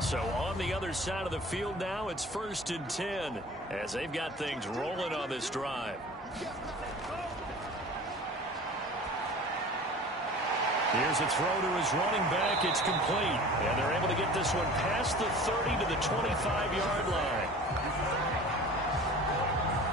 So on the other side of the field now, it's 1st and 10 as they've got things rolling on this drive. Here's a throw to his running back. It's complete. And they're able to get this one past the 30 to the 25-yard line.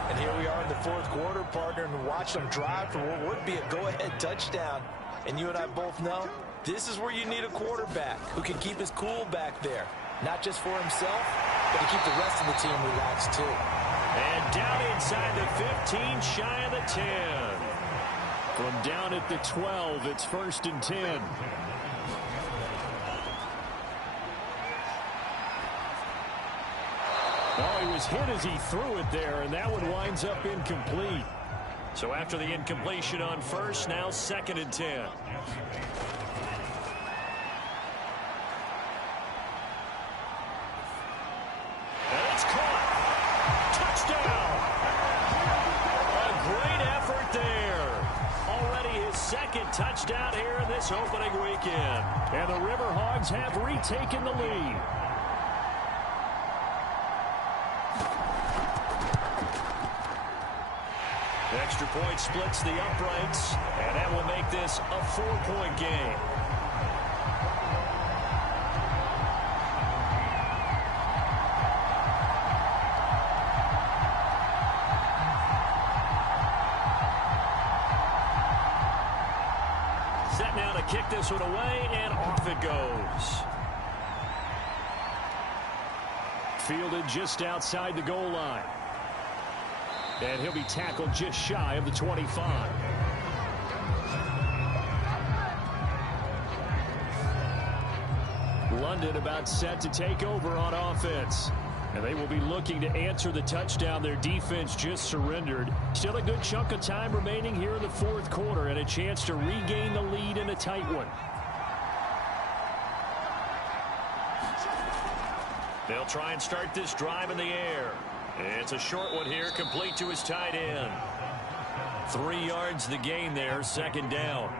And here we are in the 4th quarter, partner, and watch them drive for what would be a go-ahead touchdown. And you and I both know this is where you need a quarterback who can keep his cool back there. Not just for himself, but to keep the rest of the team relaxed too. And down inside the 15, shy of the 10. From down at the 12, it's 1st and 10. Oh, he was hit as he threw it there, and that one winds up incomplete. So after the incompletion on 1st, now 2nd and 10. And it's caught. Touchdown. A great effort there. Already his 2nd touchdown here in this this opening weekend. And the Riverhogs have retaken the lead. Extra point splits the uprights, and that will make this a 4-point game. Set now to kick this one away, and off it goes. Fielded just outside the goal line. And he'll be tackled just shy of the 25. London about set to take over on offense. And they will be looking to answer the touchdown their defense just surrendered. Still a good chunk of time remaining here in the fourth quarter and a chance to regain the lead in a tight one. They'll try and start this drive in the air. It's a short one here, complete to his tight end. 3 yards the gain there, second down.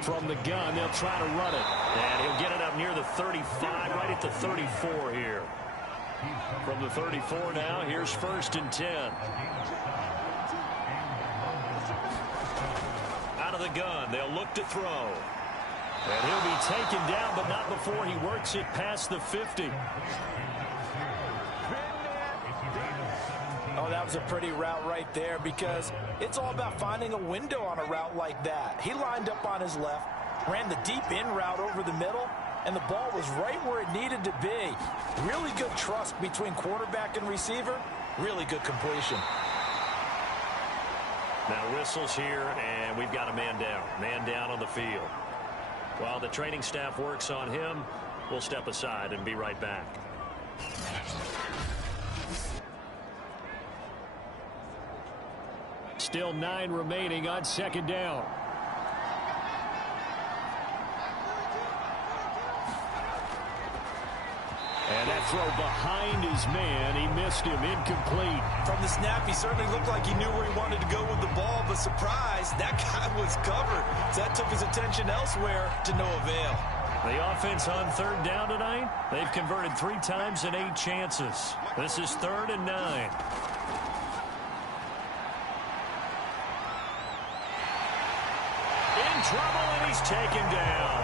From the gun, they'll try to run it. And he'll get it up near the 35, right at the 34 here. From the 34 now, here's 1st and 10. Out of the gun, they'll look to throw. And he'll be taken down, but not before he works it past the 50. Oh, that was a pretty route right there because it's all about finding a window on a route like that. He lined up on his left, ran the deep in route over the middle, and the ball was right where it needed to be. Really good trust between quarterback and receiver. Really good completion. Now whistles here, and we've got a man down. Man down on the field. While the training staff works on him, we'll step aside and be right back. Still 9 remaining on second down. And that throw behind his man, he missed him, incomplete. From the snap, he certainly looked like he knew where he wanted to go with the ball, but surprise, that guy was covered. So that took his attention elsewhere to no avail. The offense on third down tonight, they've converted 3 times in 8 chances. This is 3rd and 9. In trouble, and he's taken down.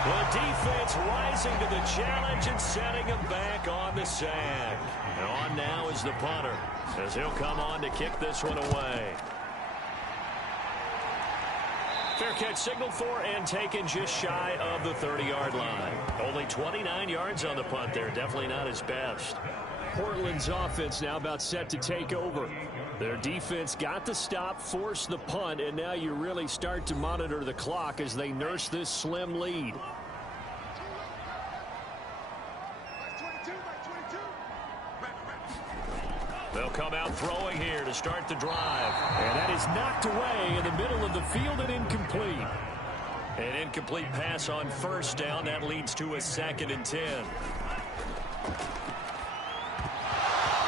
The defense rising to the challenge and setting him back on the sack. And on now is the punter, as he'll come on to kick this one away. Fair catch signaled for and taken just shy of the 30-yard line. Only 29 yards on the punt there. Definitely not his best. Portland's offense now about set to take over. Their defense got the stop, forced the punt, and now you really start to monitor the clock as they nurse this slim lead. They'll come out throwing here to start the drive. And that is knocked away in the middle of the field and incomplete. An incomplete pass on first down. That leads to a 2nd and 10.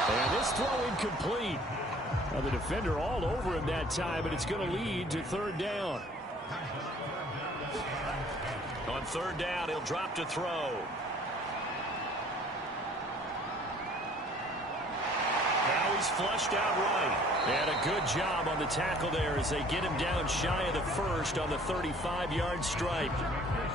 And this throw incomplete. Now the defender all over him that time, but it's going to lead to 3rd down. On 3rd down, he'll drop to throw. Now he's flushed out right. And a good job on the tackle there as they get him down shy of the 1st on the 35-yard stripe.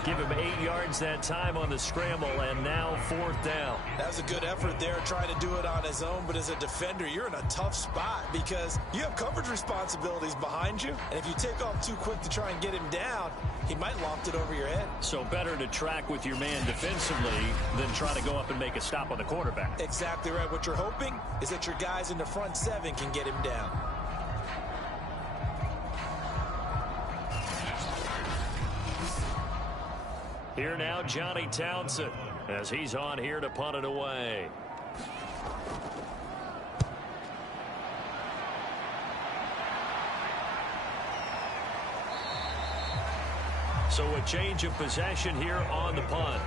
Give him 8 yards that time on the scramble, and now 4th down. That was a good effort there, trying to do it on his own, but as a defender, you're in a tough spot because you have coverage responsibilities behind you, and if you take off too quick to try and get him down, he might loft it over your head. So better to track with your man defensively than try to go up and make a stop on the quarterback. Exactly right. What you're hoping is that your guys in the front 7 can get him down. Here now, Johnny Townsend, as he's on here to punt it away. So a change of possession here on the punt.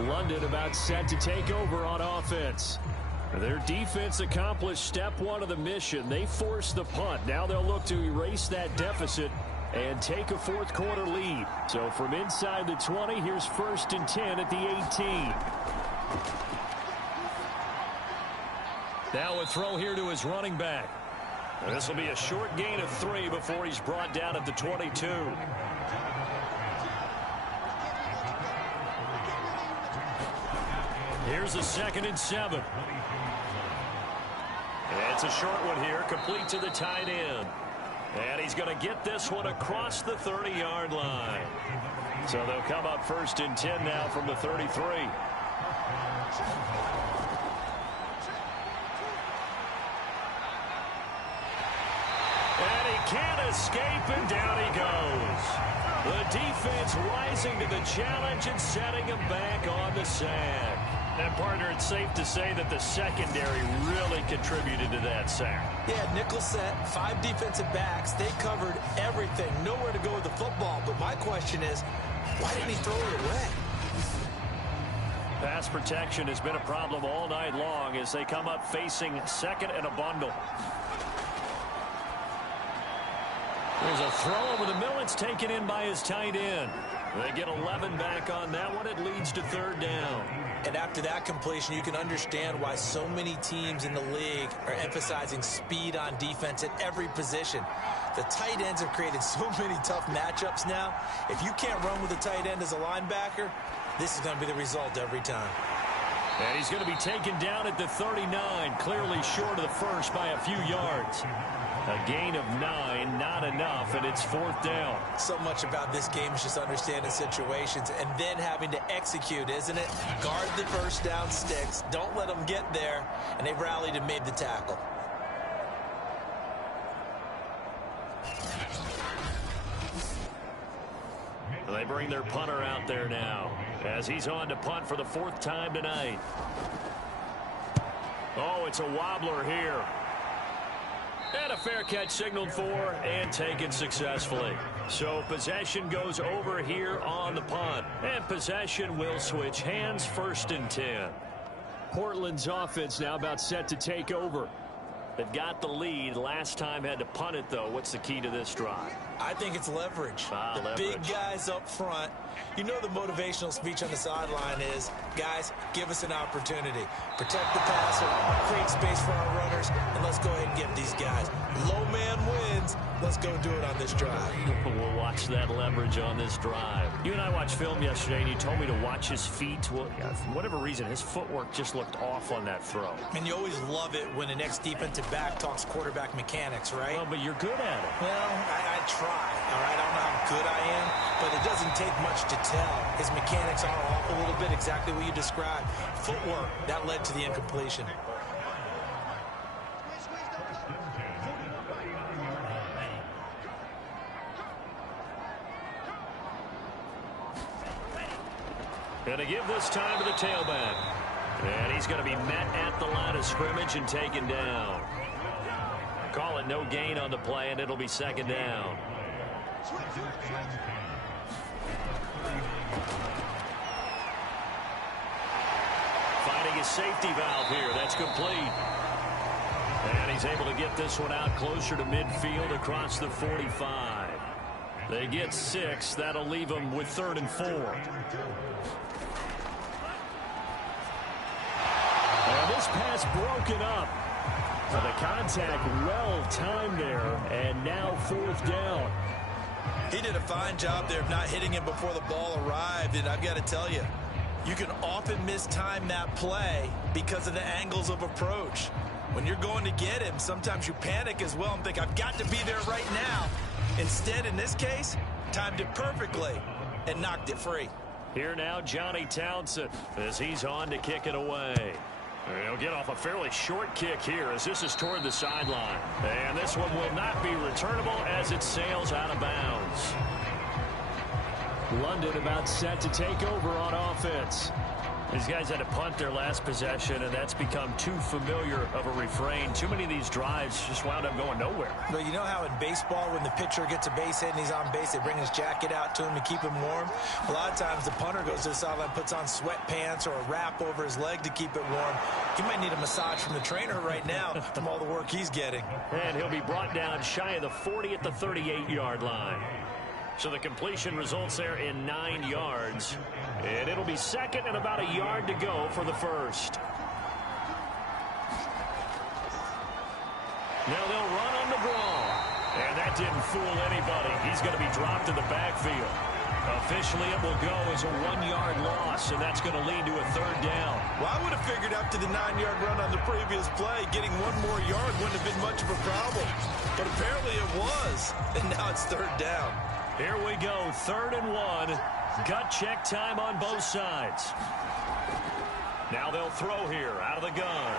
London about set to take over on offense. Their defense accomplished step one of the mission. They forced the punt. Now they'll look to erase that deficit and take a fourth quarter lead. So from inside the 20, here's 1st and 10 at the 18. Now a throw here to his running back. This will be a short gain of 3 before he's brought down at the 22. Here's a 2nd and 7. It's a short one here, complete to the tight end. And he's going to get this one across the 30-yard line. So they'll come up 1st and 10 now from the 33. And he can't escape, and down he goes. The defense rising to the challenge and setting him back on the sack. And, partner, it's safe to say that the secondary really contributed to that sack. Yeah, nickel set, 5 defensive backs. They covered everything. Nowhere to go with the football. But my question is, why didn't he throw it away? Pass protection has been a problem all night long as they come up facing 2nd and a bundle. There's a throw over the middle. It's taken in by his tight end. They get 11 back on that one. It leads to 3rd down. And after that completion, you can understand why so many teams in the league are emphasizing speed on defense at every position. The tight ends have created so many tough matchups now. If you can't run with a tight end as a linebacker, this is going to be the result every time. And he's going to be taken down at the 39, clearly short of the first by a few yards. A gain of 9, not enough, and it's 4th down. So much about this game is just understanding situations and then having to execute, isn't it? Guard the first down sticks. Don't let them get there, and they rallied and made the tackle. They bring their punter out there now as he's on to punt for the 4th time tonight. Oh, it's a wobbler here. And a fair catch signaled for and taken successfully. So possession goes over here on the punt. And possession will switch hands, 1st and 10. Portland's offense now about set to take over. They've got the lead. Last time had to punt it, though. What's the key to this drive? I think it's leverage. The big guys up front. You know the motivational speech on the sideline is, guys, give us an opportunity. Protect the passer, create space for our runners, and let's go ahead and get these guys. Low man wins. Let's go do it on this drive. We'll watch that leverage on this drive. You and I watched film yesterday, and you told me to watch his feet. Well, yeah, for whatever reason, his footwork just looked off on that throw. And you always love it when an ex-defensive back talks quarterback mechanics, right? Well, but you're good at it. Well, I try, all right? I don't know how good I am, but it doesn't take much to tell. His mechanics are off a little bit, exactly what you described. Footwork, that led to the incompletion. Going to give this time to the tailback. And he's going to be met at the line of scrimmage and taken down. Call it no gain on the play, and it'll be 2nd down. Finding a safety valve here. That's complete. And he's able to get this one out closer to midfield across the 45. They get 6. That'll leave them with 3rd and 4. And this pass broken up. The contact well timed there, and now 4th down. He did a fine job there of not hitting him before the ball arrived, and I've got to tell you, you can often mistime that play because of the angles of approach. When you're going to get him, sometimes you panic as well and think, I've got to be there right now. Instead, in this case, timed it perfectly and knocked it free. Here now, Johnny Townsend, as he's on to kick it away. He'll get off a fairly short kick here as this is toward the sideline. And this one will not be returnable as it sails out of bounds. London about set to take over on offense. These guys had to punt their last possession, and that's become too familiar of a refrain. Too many of these drives just wound up going nowhere. But you know how in baseball, when the pitcher gets a base hit and he's on base, they bring his jacket out to him to keep him warm? A lot of times the punter goes to the sideline, puts on sweatpants or a wrap over his leg to keep it warm. He might need a massage from the trainer right now from all the work he's getting. And he'll be brought down shy of the 40 at the 38-yard line. So the completion results there in 9 yards. And it'll be second and about a yard to go for the first. Now they'll run on the draw. And that didn't fool anybody. He's going to be dropped in the backfield. Officially, it will go as a 1-yard loss, and that's going to lead to a third down. Well, I would have figured up to the 9-yard run on the previous play. Getting one more yard wouldn't have been much of a problem. But apparently it was. And now it's third down. Here we go, 3rd and 1. Gut check time on both sides. Now they'll throw here out of the gun.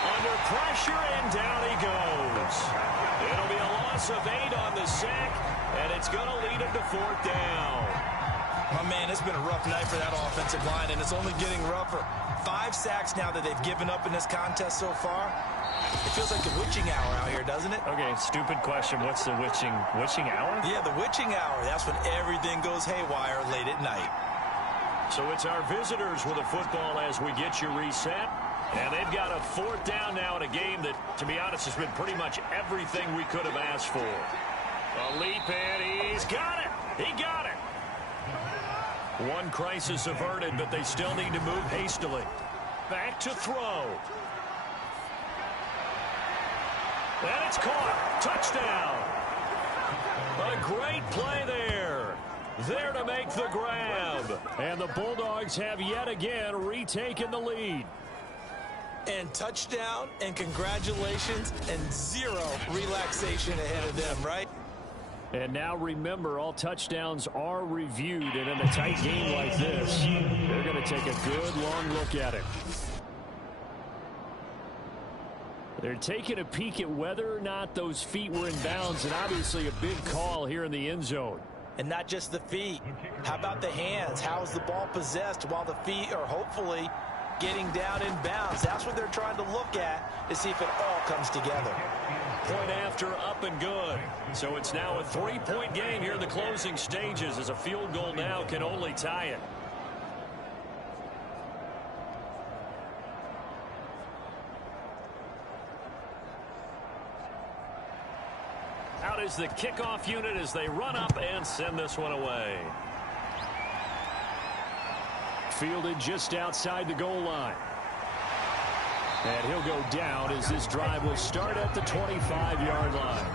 Under pressure, and down he goes. It'll be a loss of 8 on the sack, and it's going to lead him to 4th down. My man, it's been a rough night for that offensive line, and it's only getting rougher. 5 sacks now that they've given up in this contest so far. It feels like the witching hour out here, doesn't it? Okay, stupid question. What's the witching hour? Yeah, the witching hour. That's when everything goes haywire late at night. So it's our visitors with a football as we get you reset. And they've got a 4th down now in a game that, to be honest, has been pretty much everything we could have asked for. A leap, and he's got it. He got it. One crisis averted, but they still need to move hastily. Back to throw. And it's caught. Touchdown. A great play there. There to make the grab. And the Bulldogs have yet again retaken the lead. And touchdown, and congratulations, and 0 relaxation ahead of them, right? And now remember, all touchdowns are reviewed, and in a tight game like this, they're going to take a good long look at it. They're taking a peek at whether or not those feet were in bounds, and obviously a big call here in the end zone. And not just the feet. How about the hands? How is the ball possessed while the feet are hopefully getting down in bounds? That's what they're trying to look at to see if it all comes together. Point after, up and good. So it's now a 3-point game here in the closing stages, as a field goal now can only tie it. Out is the kickoff unit as they run up and send this one away. Fielded just outside the goal line. And he'll go down as this drive will start at the 25-yard line.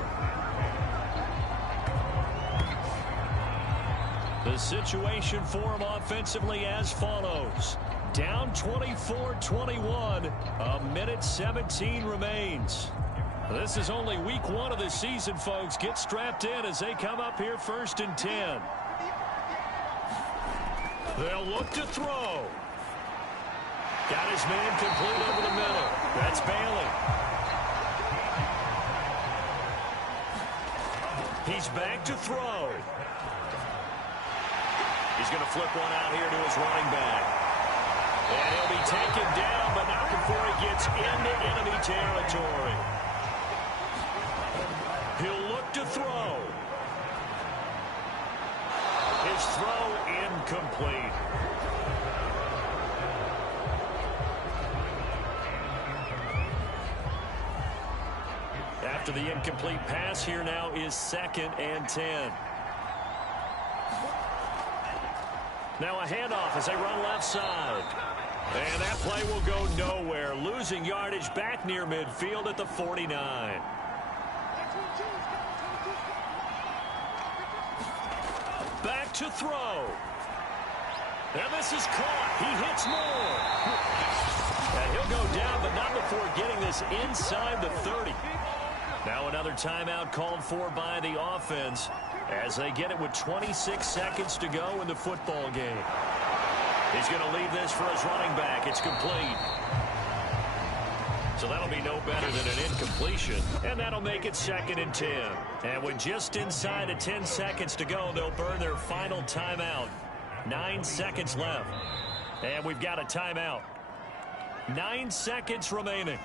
The situation for him offensively as follows. Down 24-21. A minute 17 remains. This is only week 1 of the season, folks. Get strapped in as they come up here 1st and 10. They'll look to throw. Got his man complete over the middle. That's Bailey. He's back to throw. He's going to flip one out here to his running back. And he'll be taken down, but not before he gets into enemy territory. He'll look to throw. His throw incomplete. After the incomplete pass, here now is 2nd and 10. Now a handoff as they run left side. And that play will go nowhere. Losing yardage back near midfield at the 49. Back to throw. And this is caught. He hits more. And he'll go down, but not before getting this inside the 30. Now another timeout called for by the offense as they get it with 26 seconds to go in the football game. He's going to leave this for his running back. It's complete. So that'll be no better than an incompletion. And that'll make it 2nd and 10. And with just inside of 10 seconds to go, they'll burn their final timeout. 9 seconds left. And we've got a timeout. 9 seconds remaining.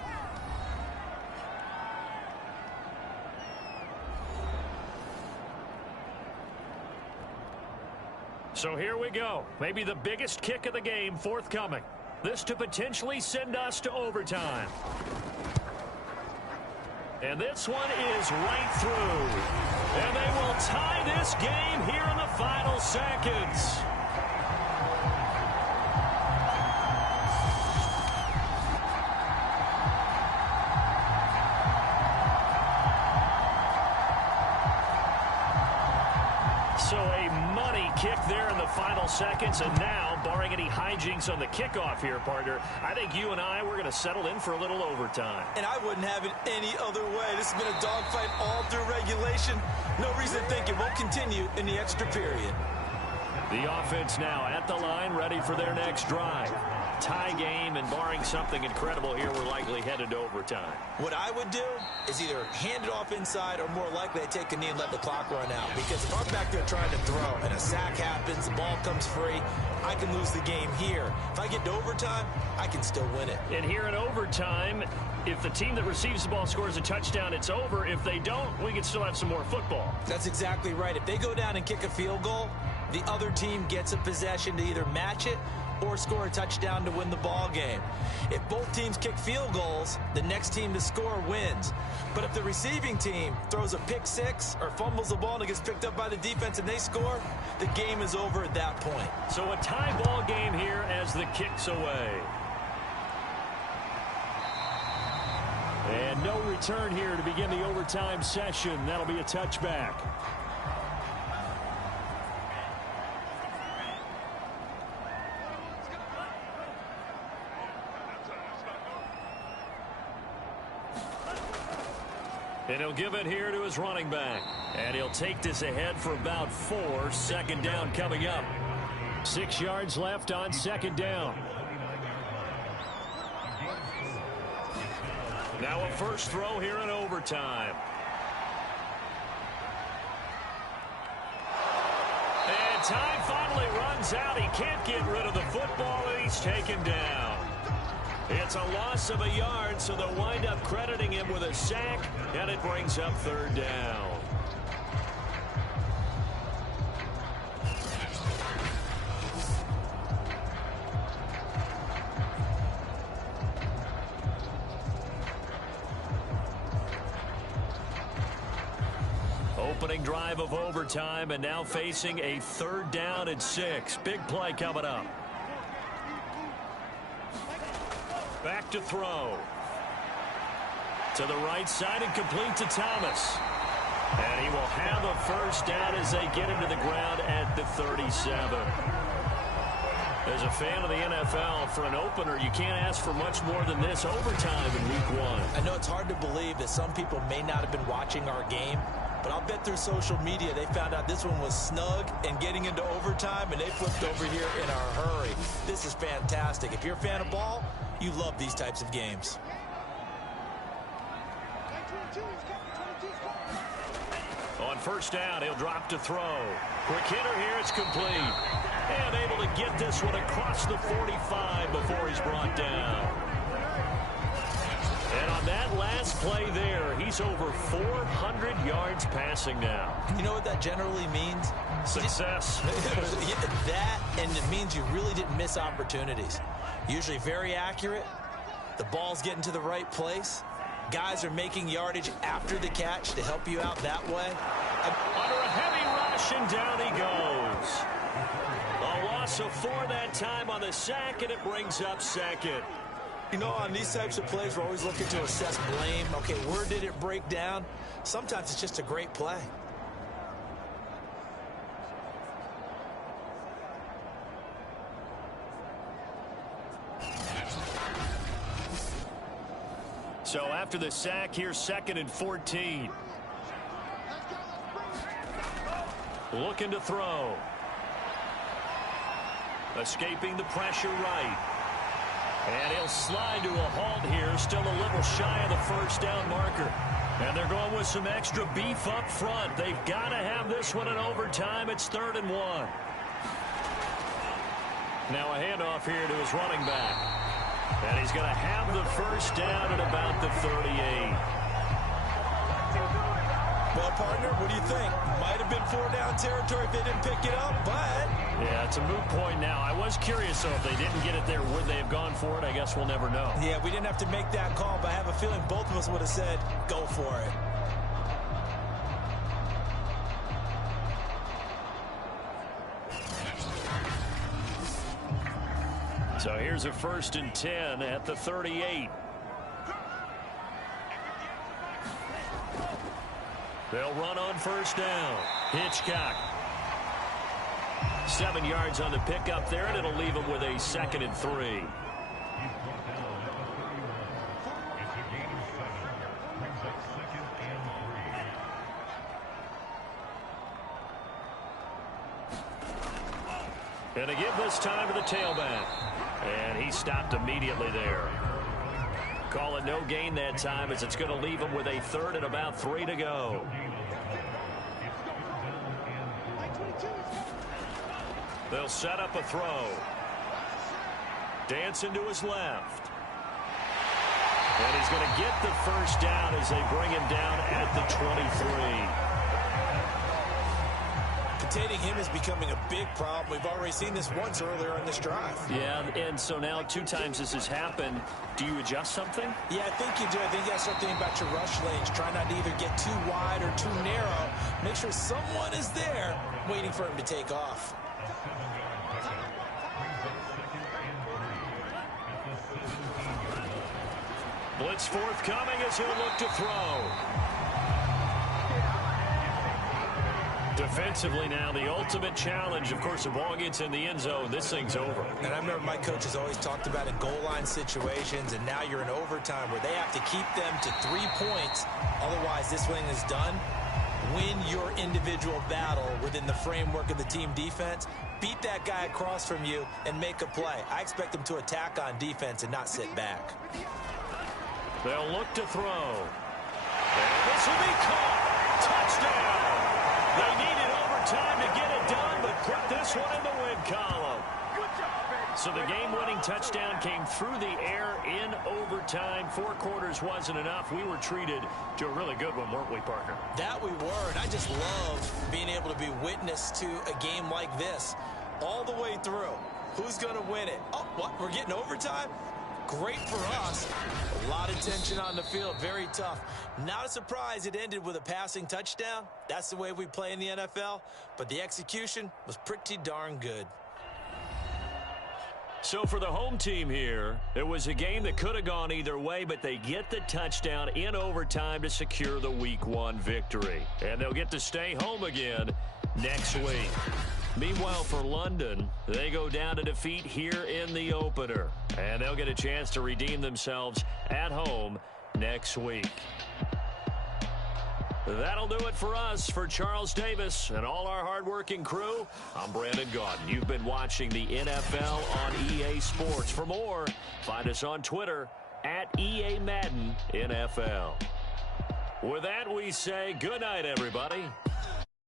So here we go. Maybe the biggest kick of the game forthcoming. This to potentially send us to overtime. And this one is right through. And they will tie this game here in the final seconds. So a money kick there in the final seconds, and now, barring any hijinks on the kickoff here, partner, I think you and I, we're going to settle in for a little overtime. And I wouldn't have it any other way. This has been a dogfight all through regulation. No reason to think it won't continue in the extra period. The offense now at the line, ready for their next drive. Tie game, and barring something incredible here, we're likely headed to overtime. What I would do is either hand it off inside or more likely I take a knee and let the clock run out. Because if I'm back there trying to throw and a sack happens, the ball comes free, I can lose the game here. If I get to overtime, I can still win it. And here in overtime, if the team that receives the ball scores a touchdown, it's over. If they don't, we can still have some more football. That's exactly right. If they go down and kick a field goal, the other team gets a possession to either match it or score a touchdown to win the ball game. If both teams kick field goals, the next team to score wins. But if the receiving team throws a pick six or fumbles the ball and it gets picked up by the defense and they score, the game is over at that point. So a tie ball game here as the kick's away. And no return here to begin the overtime session. That'll be a touchback. And he'll give it here to his running back. And he'll take this ahead for about 4. Second down coming up. 6 yards left on second down. Now a first throw here in overtime. And time finally runs out. He can't get rid of the football, and he's taken down. It's a loss of a yard, so they'll wind up crediting him with a sack, and it brings up third down. Opening drive of overtime, and now facing a third down and 6. Big play coming up. Back to throw. To the right side and complete to Thomas. And he will have a first down as they get him to the ground at the 37. As a fan of the NFL, for an opener, you can't ask for much more than this overtime in week 1. I know it's hard to believe that some people may not have been watching our game, but I'll bet through social media they found out this one was snug and getting into overtime, and they flipped over here in a hurry. This is fantastic. If you're a fan of ball, you love these types of games. On first down, he'll drop to throw. Quick hitter here, it's complete. And able to get this one across the 45 before he's brought down. And on that last play there, he's over 400 yards passing now. You know what that generally means? Success. That, and it means you really didn't miss opportunities. Usually very accurate. The ball's getting to the right place. Guys are making yardage after the catch to help you out that way. Under a heavy rush, and down he goes. A loss of 4 that time on the sack, and it brings up second. You know, on these types of plays, we're always looking to assess blame. Okay, where did it break down? Sometimes it's just a great play. So after the sack, here's 2nd and 14. Looking to throw. Escaping the pressure right. And he'll slide to a halt here, still a little shy of the first down marker. And they're going with some extra beef up front. They've got to have this one in overtime. It's 3rd and 1. Now a handoff here to his running back. And he's going to have the first down at about the 38. Well, partner, what do you think? Might have been 4-down territory if they didn't pick it up, but... Yeah, it's a moot point now. I was curious, though, if they didn't get it there, would they have gone for it? I guess we'll never know. Yeah, we didn't have to make that call, but I have a feeling both of us would have said, go for it. So here's a 1st and 10 at the 38. They'll run on 1st down. Hitchcock. 7 yards on the pickup there, and it'll leave them with a 2nd and 3. And to give this time to the tailback. And he stopped immediately there. Call it no gain that time, as it's going to leave him with a 3rd and about 3 to go. They'll set up a throw. Dancing to his left. And he's going to get the first down as they bring him down at the 23. Containing him is becoming a big problem. We've already seen this once earlier in this drive. Yeah, and so now 2 times this has happened. Do you adjust something? Yeah, I think you do. I think you have something about your rush lanes. Try not to either get too wide or too narrow. Make sure someone is there waiting for him to take off. Blitz forthcoming as he'll look to throw. Defensively now, the ultimate challenge. Of course, the ball gets in the end zone. This thing's over. And I remember my coaches always talked about in goal line situations, and now you're in overtime where they have to keep them to 3 points. Otherwise, this thing is done. Win your individual battle within the framework of the team defense. Beat that guy across from you and make a play. I expect them to attack on defense and not sit back. They'll look to throw. And this will be caught. Touchdown. They needed overtime to get it done, but put this one in the win column. So the game-winning touchdown came through the air in overtime. 4 quarters wasn't enough. We were treated to a really good one, weren't we, Parker? That we were, and I just love being able to be witness to a game like this all the way through. Who's going to win it? Oh, what? We're getting overtime? Great for us. A lot of tension on the field. Very tough. Not a surprise it ended with a passing touchdown. That's the way we play in the NFL. But the execution was pretty darn good. So for the home team here, it was a game that could have gone either way, but they get the touchdown in overtime to secure the Week 1 victory. And they'll get to stay home again next week. Meanwhile, for London, they go down to defeat here in the opener. And they'll get a chance to redeem themselves at home next week. That'll do it for us. For Charles Davis and all our hardworking crew, I'm Brandon Gaudin. You've been watching the NFL on EA Sports. For more, find us on Twitter at EA Madden NFL. With that, we say good night, everybody.